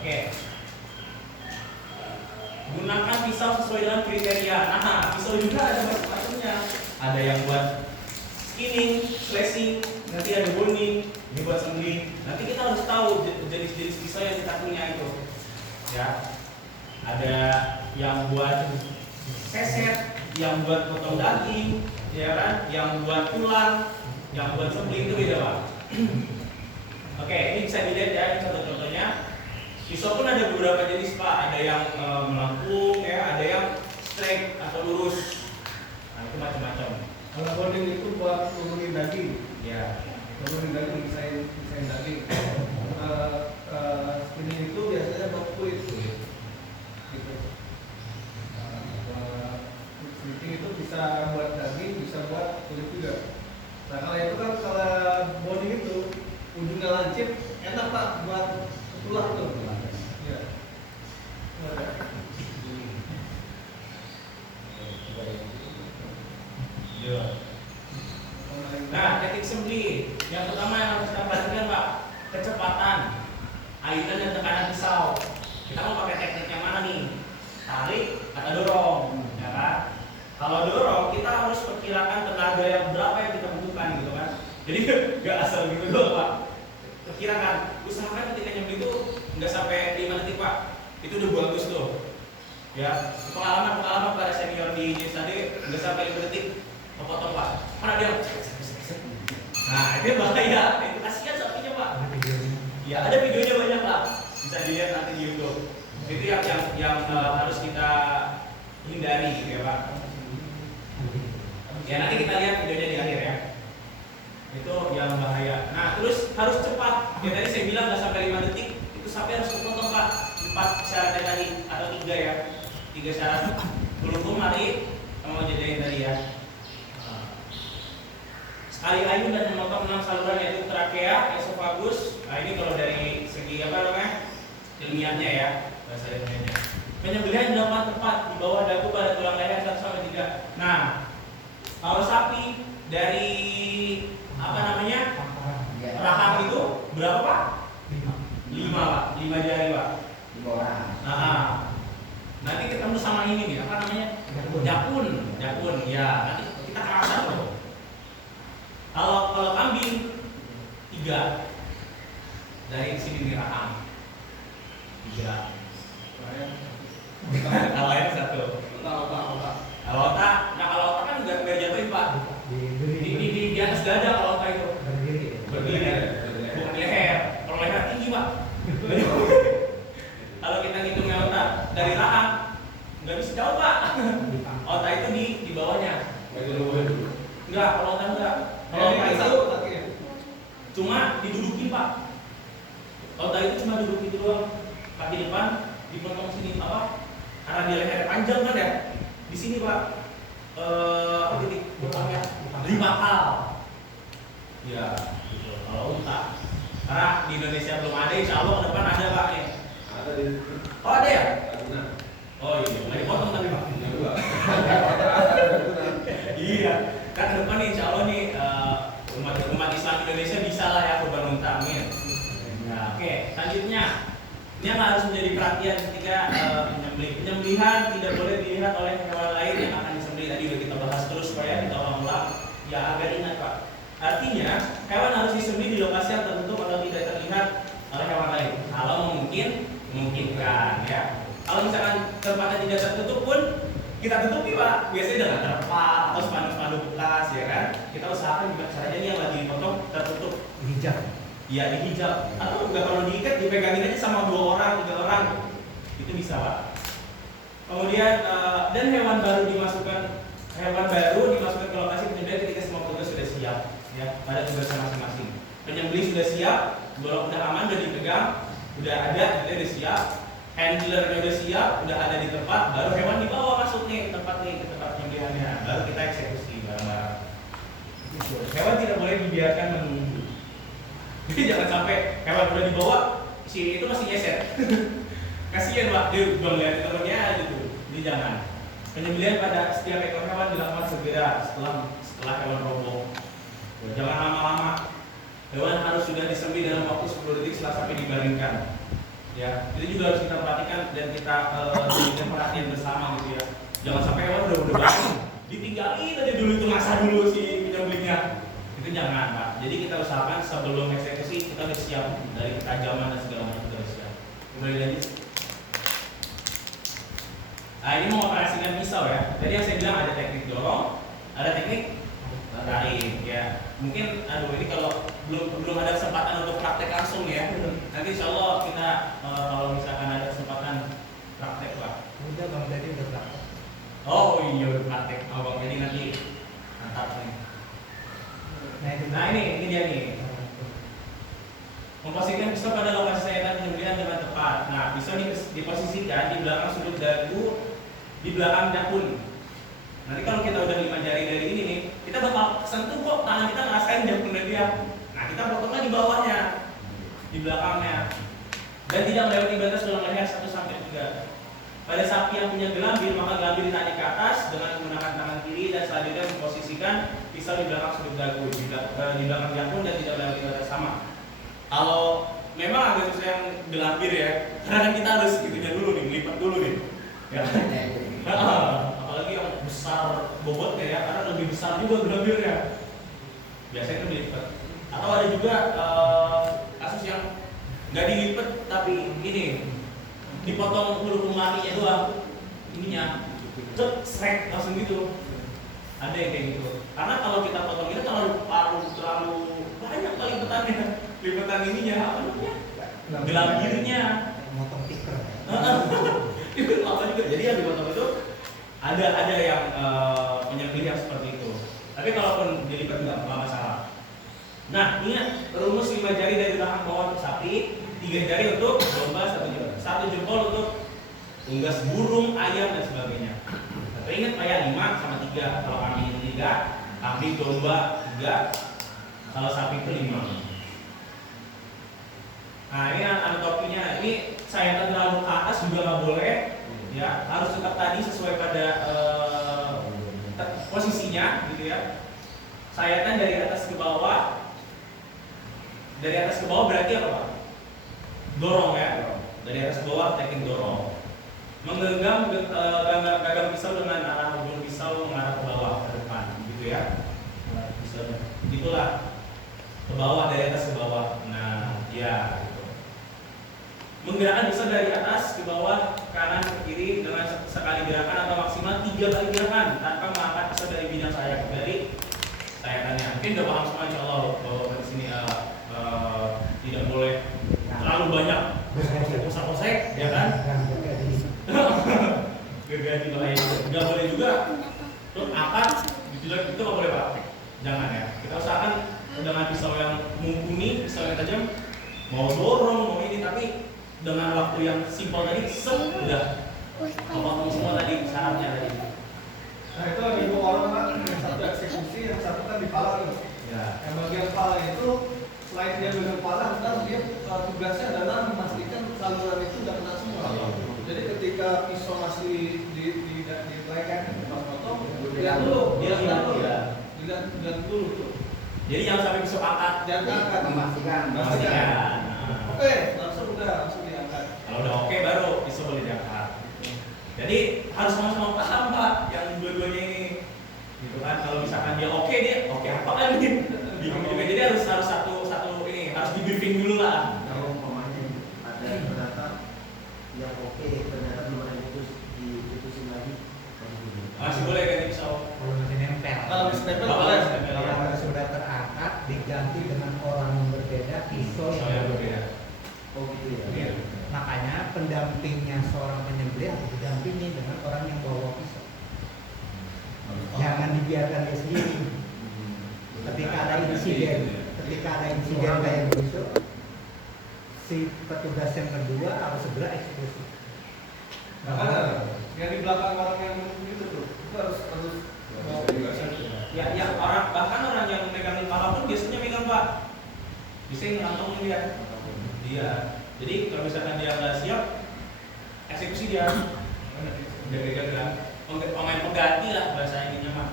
Oke. Gunakan pisau sesuai dengan kriteria. Nah, pisau juga ada macam-macamnya. Ada yang buat skinning, slashing, nanti ada boning, ini buat sembelih. Nanti kita harus tahu jenis-jenis pisau yang kita punya itu. Ya, ada yang buat seset, yang buat potong daging, ya kan, yang buat tulang, yang buat sembelih itu beda Pak. Oke, ini bisa dilihat ya, ini contoh-contohnya. Pisau pun ada beberapa jenis Pak, ada yang melengkung, ya, ada yang straight atau lurus. Nah itu macam-macam. Kalau boning itu buat turunin daging, Ya. turunin daging, misain daging. Ini itu biasanya buat kulit, gitu. Sliting itu bisa buat daging, bisa buat kulit juga. Nah kalau itu kan kalau boning itu ujungnya lancip, enak Pak buat tulang tuh. Ya. Nah, teknik sembelih yang pertama yang harus kita perhatikan Pak, kecepatan, airan dan tekanan pisau. Kita mau pakai teknik yang mana nih? Tarik atau dorong, ya kan? Kalau dorong kita harus perkirakan tenaga yang berapa yang kita butuhkan gitu kan. Jadi nggak asal gitu doang Pak. Perkirakan, usahakan ketika nyembelih itu nggak sampai 5 detik Pak. Itu udah bagus tuh. Ya, pengalaman para senior di jenis tadi nggak sampai 5 detik potong Pak. Mana dia? Nah, itu bahaya. Itu kasihan sapinya Pak. Ya, ada videonya banyak Pak. Bisa dilihat nanti di YouTube. Itu yang harus kita hindari gitu ya Pak. Ya nanti kita lihat videonya di akhir ya. Itu yang bahaya. Nah, terus harus cepat. Ya tadi saya bilang nggak sampai 5 detik. Itu sapi harus kepotong Pak. 4 syaratnya tadi atau 3 ya. 3 syarat. Pelungkung, mari, mau jajain tadi ya. Sekali ayun dan memotong 6 saluran yaitu trakea, esofagus. Nah ini kalau dari segi apa namanya ilmiahnya ya, bahasa ilmiahnya. Penyembelihan dilakukan tepat di bawah dagu pada tulang leher 1 sampai 3. Nah, kalau sapi dari apa namanya rahang itu berapa Pak? 5 Pak, 5 jari Pak. 5 orang. Nah, nanti ketemu sama ini nih apa namanya? Jakun, ya. Nanti kita kerasa loh. Kalau kambing 3 dari sini di rahang 3. Kalau lain 1. Kalau otak, nah kalau otak kan nggak jatuhin Pak. Di atas dada kalau otak itu. Berdiri. Bukan leher. Kalau leher tinggi Pak. Kalau kita ngitungnya otak dari rahang nggak bisa jauh Pak. Otak itu di bawahnya. Enggak, kalau otak enggak. Kalau otak itu cuma didudukin Pak. Otak itu cuma dudukin doang. Kaki depan dipotong sini apa? Karena dia leher panjang kan ya. Di sini Pak. Titik potongnya 5 kal. Ya, gitu. Kalau unta. Karena di Indonesia belum ada, insya Allah ke depan ada Pak nih. Ada di. Oh ada ya? Ada. Oh iya, nggak dipotong tapi Pak. Iya, kan ke depan nih insya Allah nih umat Islam Indonesia bisa lah ya kurban unta, amin. Nah, oke, selanjutnya ini yang harus menjadi perhatian ketika menyembelih. Penyembelihan tidak boleh dilihat oleh hewan lain yang akan disembelih. Tadi udah kita bahas terus supaya kita ulang-ulang. Ya agar ingat Pak. Artinya hewan harus disembelih di lokasi yang tertutup atau tidak terlihat oleh hewan lain. Kalau memungkinkan ya. Kalau Kalau misalkan tempatnya tidak tertutup pun kita tutupi Pak, biasanya dengan terpal atau spanduk-spanduk bekas ya kan. Kita usahakan juga caranya nih yang lagi dipotong tertutup. Hijab. Iya dihijab. Atau enggak kalau diikat dipegangin aja sama 2 orang, 3 orang. Itu bisa Pak. Kemudian dan hewan baru dimasukkan ke lokasi penyembelihan ketika semua petugas sudah siap ya pada tugasnya masing-masing. Penyembelih sudah siap, golok udah aman, udah dipegang, udah ada, udah siap. Handlernya udah siap, udah ada di tempat, baru hewan dibawa masuk nih ke tempat penyembelihannya, baru kita eksekusi bareng-bareng. Hewan tidak boleh dibiarkan menunggu. Jadi jangan sampai hewan udah dibawa, si itu masih nyeset. Kasihan Pak, dia udah ngeliat temennya gitu. Jadi jangan. Penyembelihan pada setiap ekor hewan dilakukan segera setelah hewan roboh. Jangan lama-lama. Hewan harus sudah disembelih dalam waktu 10 detik setelah sampai dibaringkan. Ya, itu juga harus kita perhatikan dan kita berikan perhatian bersama gitu ya. Jangan sampai hewan udah bangun, ditinggalin aja dulu itu masa dulu si penyembelihnya. Itu jangan Pak. Jadi kita usahakan sebelum eksekusi kita udah siap dari ketajaman dan segala macam sudah siap. Kembali lagi. Nah ini mengoperasikan pisau ya. Tadi yang saya bilang ada teknik dorong, ada teknik tarik ya. Mungkin ini kalau belum ada kesempatan untuk praktek langsung ya. Nanti insya Allah kita kalau misalkan ada kesempatan praktek Pak. Udah Bang tadi udah praktek. Oh iya udah praktek. Bang jadi nanti mantap nih. Nah ini dia nih. Memposisikan pisau pada lokasi sayatan penyembelihan dengan tepat. Nah pisau diposisikan di belakang sudut dagu, di belakang jakun. Nanti kalau kita udah 5 jari dari ini nih, kita bakal sentuh kok tangan kita ngerasain jakunnya dia. Nah kita potongnya di bawahnya, di belakangnya, dan tidak melewati batas dalam leher 1 sampai 3. Pada sapi yang punya gelambir, maka gelambir ditarik ke atas dengan menggunakan tangan kiri dan selanjutnya memposisikan pisau di belakang sudut dagu, di belakang jakun dan tidak melewati batas sama. Kalau memang agak susah yang gelambir ya, karena kan kita harus gitunya dulu nih, lipat dulu nih. Ya. Apalagi yang besar bobotnya ya, karena lebih besar juga gelambirnya. Biasanya itu dilipat. Atau ada juga kasus yang nggak dilipat tapi ini dipotong huruf rumahnya doang, ininya, srek langsung gitu. Ada yang kayak gitu. Karena kalau kita potong itu terlalu banyak kali lipatan ininya, apa namanya? Gelambirnya. Motong tikar. Itu apa juga. Jadi yang dipotong itu ada yang penyembelih yang seperti itu. Tapi kalaupun dilipat nggak masalah. Nah, ingat rumus 5 jari dari belakang bawah untuk sapi, 3 jari untuk domba, 1 jempol untuk unggas burung, ayam dan sebagainya. Tapi ingat Pak ya, 5 sama 3. Kalau kambing itu 3, kambing domba 3, kalau sapi itu 5. Nah ini anatominya, ini sayatan terlalu ke atas juga nggak boleh, ya harus tetap tadi sesuai pada posisinya, gitu ya. Sayatan dari atas ke bawah berarti apa Pak? Dorong ya, dari atas ke bawah teknik dorong. Menggenggam gagang pisau dengan arah ujung pisau mengarah ke bawah ke depan, gitu ya. Pisaunya, gitulah ke bawah dari atas ke bawah. Nah, ya. Menggerakkan pisau dari atas ke bawah, kanan ke kiri dengan sekali gerakan atau maksimal 3 kali gerakan tanpa mengangkat pisau dari bidang sayap dari sayatannya. Mungkin udah paham semua insya Allah bahwa di sini tidak boleh terlalu banyak posek-posek, ya kan? Gergaji bahaya. Nggak boleh juga terus angkat itu nggak boleh Pak. Jangan ya. Kita usahakan dengan pisau yang mumpuni, pisau yang tajam, mau dorong mau ini tapi dengan waktu yang simpel tadi, udah potong semua tadi syaratnya tadi. Nah itu ada 2 orang kan, yang satu eksekusi, yang satu kan di pala gitu. Ya. Yang bagian pala itu selain dia bagian pala, ntar dia tugasnya adalah memastikan saluran itu udah kena semua. Jadi ketika pisau masih di bracket pas potong, dilihat dulu, dilihat dulu tuh. Jadi jangan sampai pisau angkat. Jangan angkat. Memastikan. Oke, langsung diangkat. Kalau udah oke baru pisau boleh diangkat. Jadi harus sama-sama paham Pak yang dua-duanya ini. Gitu kan. Kalau misalkan dia oke apa kan ini? Bingung juga. Jadi harus satu ini harus di briefing dulu lah. Kalau umpamanya ada ternyata yang oke ternyata belum ada Masih boleh ganti pisau. Kalau masih nempel. Kalau bisa nempel Kalau boleh. masih nempel, ya. Kalau sudah terangkat diganti dengan orang yang berbeda, pisau Pisau yang yang berbeda. Oh gitu ya. Iya. Makanya pendampingnya seorang penyembelih harus didampingi dengan orang yang bawa pisau. Jangan dibiarkan dia sendiri. Ketika ada insiden kayak begitu, si petugas yang kedua harus segera eksekusi. Makanya yang di belakang orang yang itu tuh, itu harus Ya orang bahkan orang yang megang kepala pun biasanya megang Pak. Bisa ngantongin dia. Dia. Jadi kalau misalkan dia nggak siap, eksekusi dia. Jaga-jaga. Pemain pengganti lah bahasa ininya mah.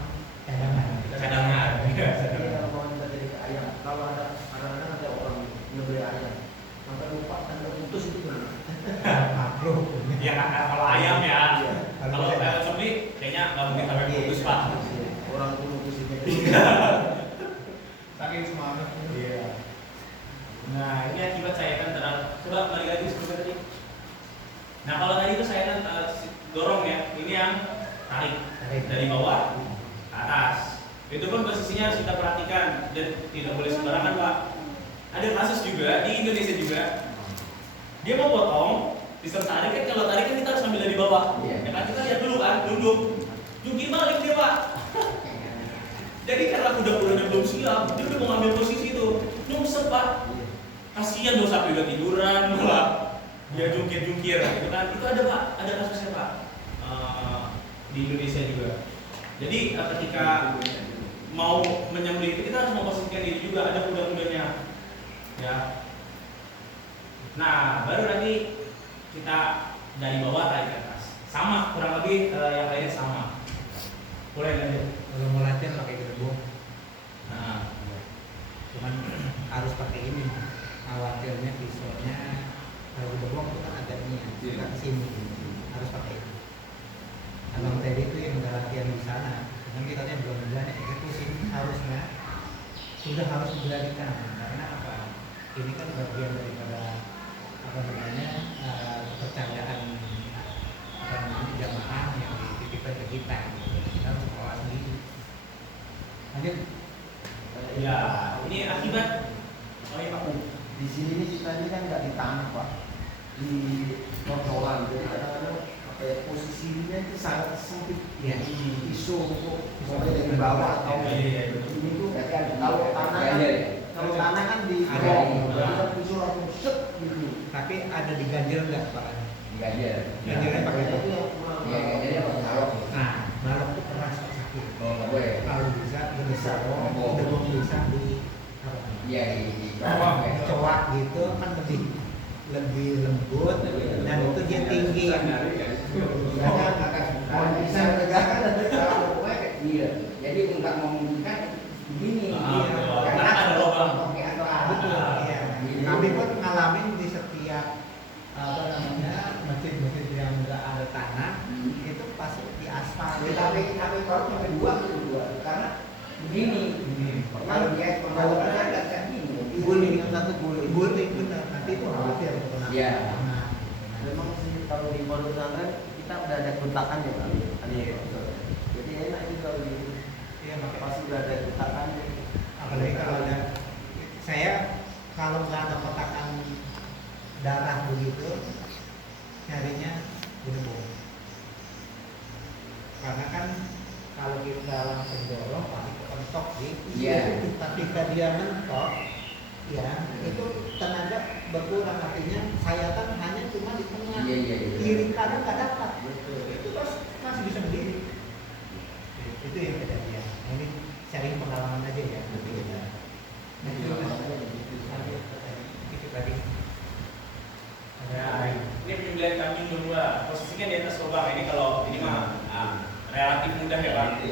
Cadangan. Jadi kalau mau kita jadi ke ayam, kalau ada kadang-kadang ada orang nyembelih ayam, maka lupa dan terputus itu gimana? Makruh. Ya kalau ayam ya. Iya. Kalau ayam sembelih kayaknya nggak mungkin sampai putus Pak. Orang itu putusin itu. saking semangat. Iya. Nah ini akibat sayangan terlalu. Coba balik lagi seperti tadi. Nah kalau tadi itu sayangan dorong ya, ini yang tarik dari bawah ke atas. Itu pun posisinya harus kita perhatikan dan tidak boleh sembarangan Pak. Ada kasus juga di Indonesia juga. Dia mau potong, sistem tarik kan kalau tarik kan kita harus ambil dari bawah. Iya. Ya kan kita lihat dulu kan, duduk. Jungkir balik dia Pak. Jadi karena kuda-kudanya belum siap, dia udah mau ngambil posisi itu. Nyungsep Pak. Kasihan dong sapi udah tiduran malah dia jungkir-jungkir gitu kan. Itu ada Pak, ada kasusnya Pak. Di Indonesia juga. Jadi ketika mau menyembelih itu kita harus memposisikan diri juga, ada kuda-kudanya. Ya. Nah, baru nanti kita dari bawah tarik ke atas. Sama, kurang lebih yang lainnya sama. Boleh lanjut. Kalau mau latihan pakai gerbong, Nah, cuman harus pakai ini. Khawatirnya pisaunya kalau gerbong itu kan agak ini ya, agak kesini. Harus pakai itu. Abang tadi itu yang udah latihan di sana, nanti katanya belum berani eksekusi, harusnya sudah harus diberanikan. Karena apa? Ini kan bagian daripada apa namanya kepercayaan apa namanya jamaah yang dititipkan ke kita. Kita harus sekolah sendiri. Lanjut. ya ini akibat Pak. Di sini nih kita ini kan nggak di tanah Pak, di trotoar. Jadi kadang-kadang posisinya itu sangat sempit. Iya. Isu sampai dari bawah atau Iya. ini tuh Berarti ada kalau tanah kan ganjil. kalau tanah kan di Ada. bawah, jadi kan isu langsung set gitu. Tapi ada diganjel nggak Pak? Ganjil. Ganjilnya pakai Itu apa? yang kurang. Iya, ganjilnya pakai salok. Nah, balok itu keras Pak, sakit. Oh, nggak boleh. Kalau bisa gerbong bisa di apa namanya? Iya, di Bawah, coak gitu kan lebih lembut dan itu dia tinggi. Jangan akan kalau bisa menegakkan pokoknya kecil. Jadi nggak memungkinkan begini. Karena ada lubang. Oke, atau Betul, iya. Kami pun ngalamin di setiap apa namanya masjid-masjid yang nggak ada tanah itu pas di aspal. Tapi kalau yang kedua itu dua karena begini. Kalau dia pembawaannya nggak kayak gini. Guling satu guling benar. Nanti itu khawatir kena. Iya. Memang sih kalau di pondok pesantren kita udah ada gentakan ya Pak. Iya. Jadi enak itu kalau di Iya, makanya pasti udah ada gentakan. apalagi kalau ada saya kalau nggak ada kotakan darah begitu nyarinya gerbong. Karena kan kalau kita langsung dorong pasti kepentok gitu. Iya. Tapi ketika dia mentok, ya itu tenaga berkurang, artinya sayatan hanya cuma di tengah. Iya. Kiri kanan nggak dapat. Betul. Itu masih bisa berdiri. Itu yang kejadian. Ini sharing pengalaman aja ya. Nanti kita. Itu tadi. Ya, ini penyembelihan kambing kedua. Posisinya di atas lubang. Ini kalau ini mah relatif mudah ya Pak.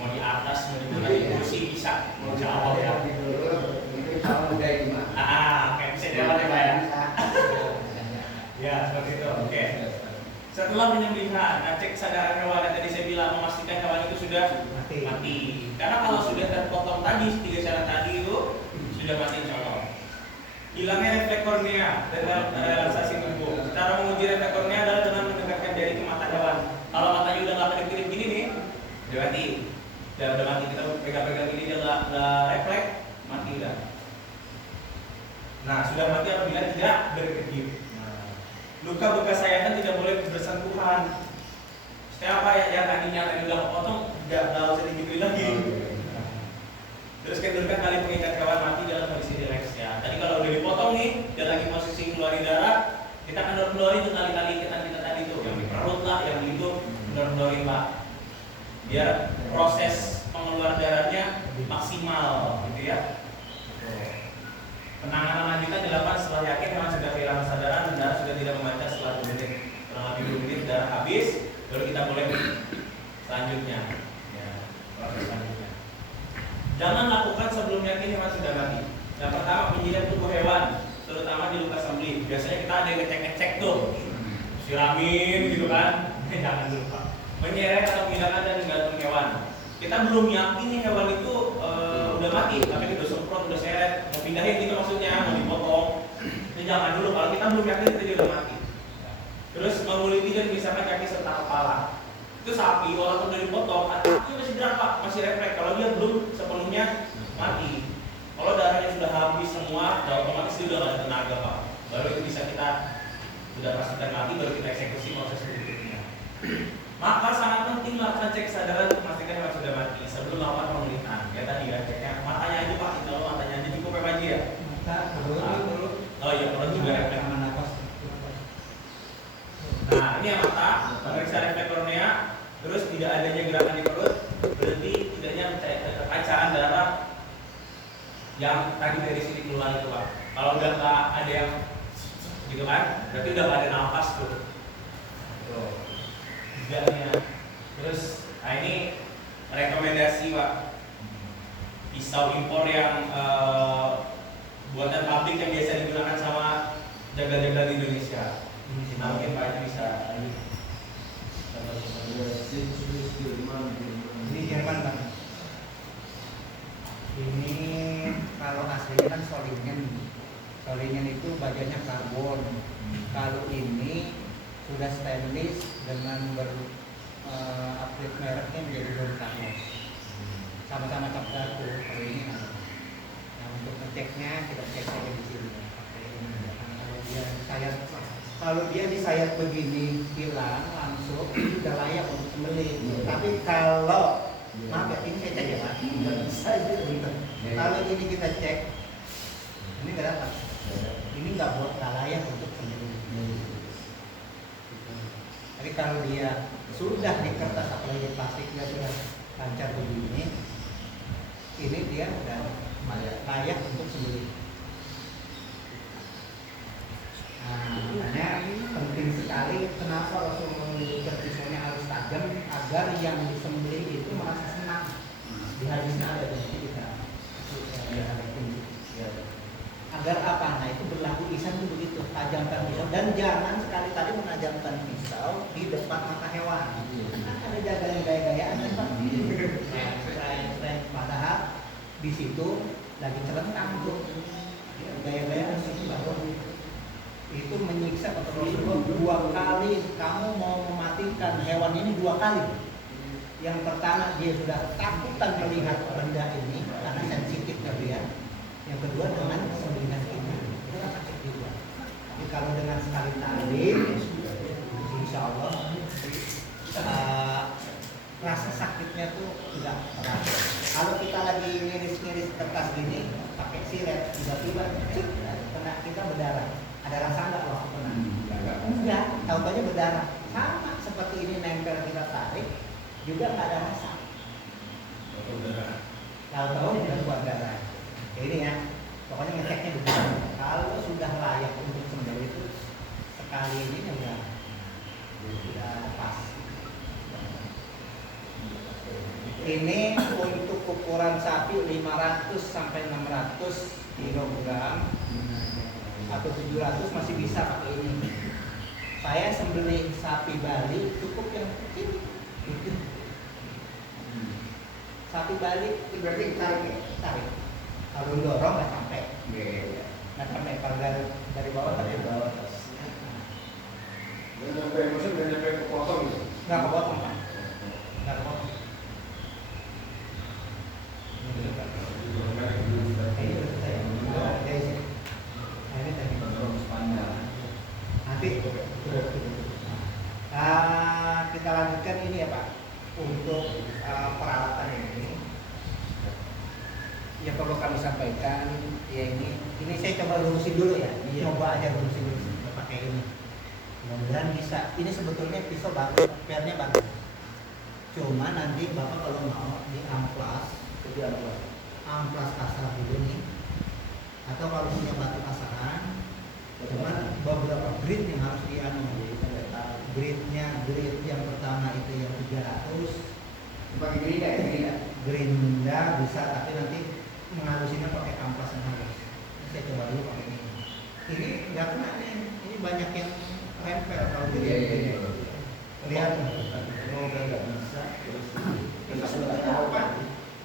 Mau di atas, mau di mana di kursi bisa. Mau jawab ya. Itu sama mudah itu mah. Kayak bisa jalan ya Pak ya. Ya seperti itu. Oke. Setelah penyembelihan, cek kesadaran hewan yang tadi saya bilang memastikan hewan itu sudah mati. Karena kalau sudah terpotong tadi, 3 syarat tadi itu sudah mati colok. Hilangnya refleks kornea dengan relaksasi tubuh. Cara menguji refleks kornea adalah dengan mendekatkan jari ke mata hewan. Kalau matanya udah nggak kedip-kedip gini nih, luka bekas sayatan tidak boleh bersentuhan. Siapa yang kakinya tadi udah potong nggak usah digituin lagi. Terus kendurkan tali pengikat hewan mati dalam kondisi rileks ya. Tadi kalau udah dipotong nih dan lagi posisi keluarin darah, kita kendor-kendorin tuh tali-tali ikatan kita tadi tuh, yang di perut lah, yang di itu kendor-kendorin lah. Biar proses pengeluaran darahnya maksimal gitu ya. Penanganan lanjutan dilakukan setelah yakin hewan sudah kehilangan kesadaran dan darah sudah tidak memancar setelah 2 menit. Setelah 2 menit darah habis, baru kita boleh selanjutnya. Ya, proses selanjutnya. Jangan lakukan sebelum yakin hewan sudah mati. Yang pertama, penjilat tubuh hewan, terutama di luka sembelih. Biasanya kita ada yang ngecek-ngecek tuh, siramin gitu kan. Jangan lupa. Menyeret atau menghilangkan dan menggantung hewan. Kita belum yakin nih hewan itu udah mati, tapi kita udah semprot, udah seret, mau pindahin gitu maksudnya, mau dipotong. Itu jangan dulu, kalau kita belum yakin itu udah mati. Terus menguliti dan misalkan kaki serta kepala. Itu sapi, walaupun udah dipotong, kakinya masih gerak pak, masih refleks. Kalau dia belum sepenuhnya mati. Kalau darahnya sudah habis semua, udah otomatis dia udah gak ada tenaga pak. Baru itu bisa kita sudah pastikan mati, baru kita eksekusi proses berikutnya. Maka sangat penting melakukan cek kesadaran untuk memastikan hewan sudah mati sebelum melakukan pemulihan. Ya tadi ya ceknya matanya aja pak, insya Allah matanya aja cukup apa aja ya? Mata, perut. Oh iya perut juga refleks. Sama nafas. Nah ini yang mata, memeriksa refleks kornea, terus tidak adanya gerakan di perut, berarti tidaknya pancaran darah yang tadi dari sini keluar itu pak. Kalau udah nggak ada yang gitu kan, berarti udah nggak ada nafas tuh. Tuh. Tidaknya. Terus, nah ini rekomendasi pak, pisau impor yang buatan pabrik yang biasa digunakan sama jagal-jagal di Indonesia. Nah, mungkin Pak Haji bisa Ini Jerman bang. Ini kalau aslinya kan Solingen. Solingen itu bagiannya karbon. Kalau ini sudah stainless dengan upgrade mereknya menjadi Dontanos. Sama-sama cap satu. Kalau ini ada. Nah untuk ngeceknya kita cek saja di sini. Kalau dia disayat begini hilang langsung sudah layak untuk sembelih. Tapi kalau maaf ya ini saya cek ya pak, nggak bisa gitu. Kalau ini kita cek, ini nggak dapat. Ini nggak layak untuk sembelih. Tapi kalau dia sudah di kertas apalagi plastiknya sudah lancar begini, ini dia udah layak untuk sembelih. Nah, makanya penting sekali kenapa Rasulullah menyebutkan pisaunya harus tajam agar yang disembelih itu merasa senang. Di hadisnya ada di kita. Agar apa? Nah itu berlaku ihsan itu begitu, tajamkan pisau dan jangan sekali-kali menajamkan pisau di depan mata hewan. Ada jaga yang gaya-gayaan kan? Padahal di situ lagi celentang tuh gaya-gayaan itu bahwa itu menyiksa kata Rasulullah 2 kali. Kamu mau mematikan hewan ini 2 kali. Yang pertama dia sudah takutan melihat benda ini karena sensitifnya dia. Yang kedua dengan sembelihan ini itu kan sakit juga. Jadi kalau dengan sekali talim, insya Allah rasa sakitnya tuh tidak terasa. Kalau kita lagi ngiris-ngiris kertas gini pakai silet tiba-tiba kena kita berdarah. Ada rasa enggak waktu kena? Enggak, tahu-tahunya berdarah. Sama seperti ini nempel kita tarik juga nggak ada rasa. Tahu-tahu sudah keluar darah. Ini ya, pokoknya ngeceknya begitu. Kalau sudah layak untuk sembelih itu sekali ini sudah pas. Ini untuk ukuran sapi 500 sampai 600 kg atau 700 masih bisa pakai ini. Saya sembelih sapi Bali cukup yang kecil. Sapi Bali berarti tarik. Kalau dorong nggak sampai. Nggak sampai. Kalau dari bawah dari bawah. Nggak nyampe, maksudnya nggak nyampe kepotong gitu? Nggak kepotong pak. Nggak kepotong. Nanti Kita lanjutkan ini ya Pak. Untuk peralatan ini yang perlu kami sampaikan ya ini saya coba lurusin dulu ya. Coba aja lurusin dulu pakai ini. Mudah-mudahan bisa. Ini sebetulnya pisau bagus, pernya bagus. Cuma nanti Bapak kalau mau di amplas kasar dulu nih. Atau kalau punya batu kasaran, cuman beberapa grid yang harus grid yang pertama itu yang 300 Pakai gerinda ya, gerinda bisa, tapi nanti menghalusinnya pakai amplas yang halus. Saya coba dulu pakai ini nggak kena nih, ini banyak yang rempel kalau gini. Lihat mau nggak bisa.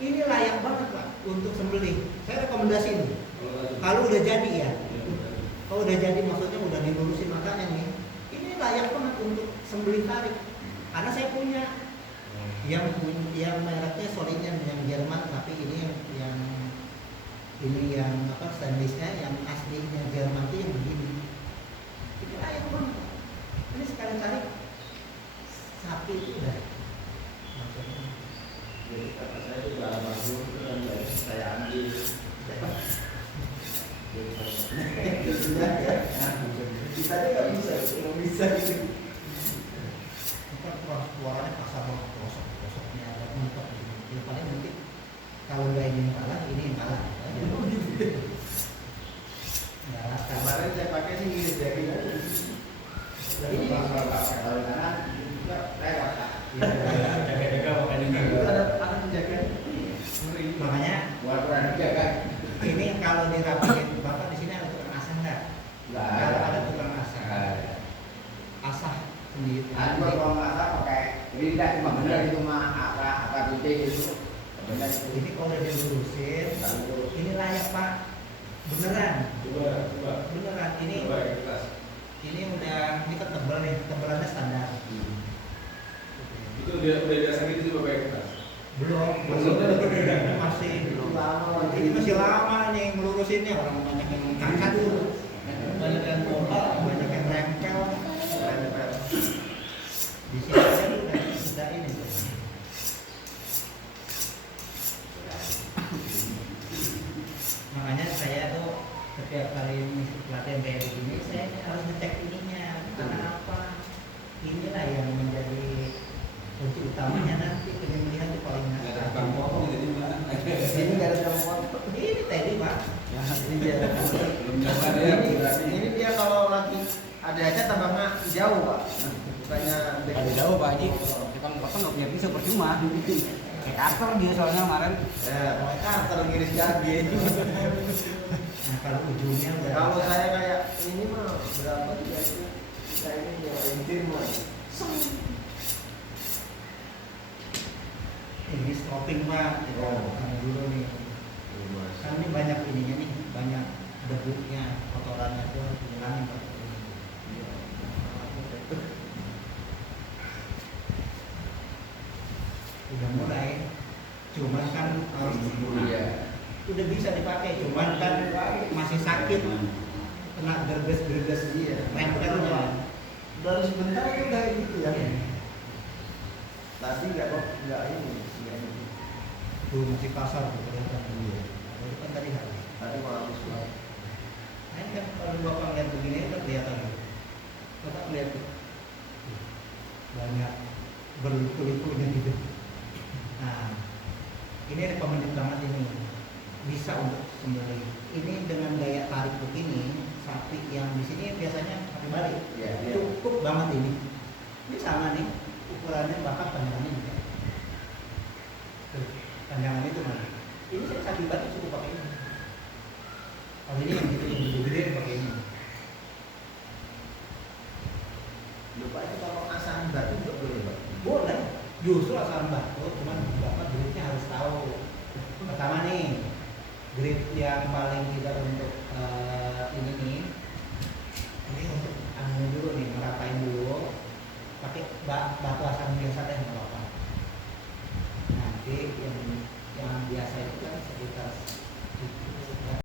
Ini layak banget Pak untuk sembelih. Saya rekomendasi ini. Kalau udah jadi ya, kalau udah jadi maksudnya udah dilurusin matanya nih, ini layak banget untuk sembelih tarik. Karena saya punya yang mereknya Solingen yang Jerman, tapi ini yang stainlessnya yang aslinya Jerman itu yang begini. Ini layak banget. Ini sekali tarik sapi itu udah. Maksudnya. Jadi kata saya itu udah masuk dan saya ambil. Kita nggak bisa, nggak bisa gitu. Suaranya kasar banget, kosoknya ada mentok. Ya paling nanti kalau nggak ini yang kalah, ini yang kalah. Ya, Kemarin saya pakai sih gini jadi Ini kalau kanan juga lewat. Jaga-jaga pakai ini. ada penjagaan. makanya Walaupun ada jaga. ini kalau dirapiin Bapak di sini ada tukang asah nggak? Kalau ada tukang asah sendiri. Ada kalau nggak salah pakai gerinda cuma benar itu mah akar putih itu. Benar itu. Ini kalau udah dilurusin, ini layak Pak, beneran. Beneran ini udah ini kan tebal nih, tebalannya standar. Itu udah biasa gitu sih pakai kertas. Belum masih Lama ini masih lama nih ngelurusinnya, orang banyak yang angkat dulu, banyak yang bombal, banyak yang rempel. Di sini aja udah ini. Makanya saya tuh setiap kali ini pelatihan kayak begini, saya harus ngecek ininya. Karena apa? Inilah yang menjadi kunci utamanya nanti penyembelihan itu paling Nggak ada tukang potong jadi mana? Ini nggak ada tukang potong. Ini tadi Pak. Ini dia. Belum nyoba dia. Ini dia kalau lagi ada aja tambahnya jauh Pak. Bukannya Ada jauh Pak Haji. Tukang potong nggak punya pisau percuma. Kayak karter dia soalnya kemarin. ya mereka kalau ngiris daging. Nah kalau ujungnya udah. Kalau saya kayak ini mah berapa juga itu kita ini ya intim mah. Ini scoping Pak. Kita kamu dulu nih. Kan ini banyak ininya nih, banyak debunya, kotorannya tuh hilangin Pak. Udah mulai, cuman kan harus Iya. udah bisa dipakai, cuman kan masih sakit, kena gerges dia, rempelnya. Baru sebentar itu udah gitu ya. Tadi nggak ini. Tuh masih kasar tuh kelihatan. Itu kan tadi halus. Tadi malah habis banget. Nah ini kan kalau Bapak lihat begini kan kelihatan. Bapak lihat tuh. Banyak berliku-likunya gitu. Nah, ini rekomendasi banget ini. Bisa untuk sembelih. Ini dengan gaya tarik begini, sapi yang di sini biasanya sapi balik. Iya. Cukup banget ini. Ini sama nih, ukurannya bahkan panjangnya juga. Tuh, panjangan itu mana? Ini saya sapi balik cukup pakai ini. Kalau ini yang gitu yang gede pakai ini. Lupa itu kalau asahan batu juga boleh Pak. Boleh, justru asahan batu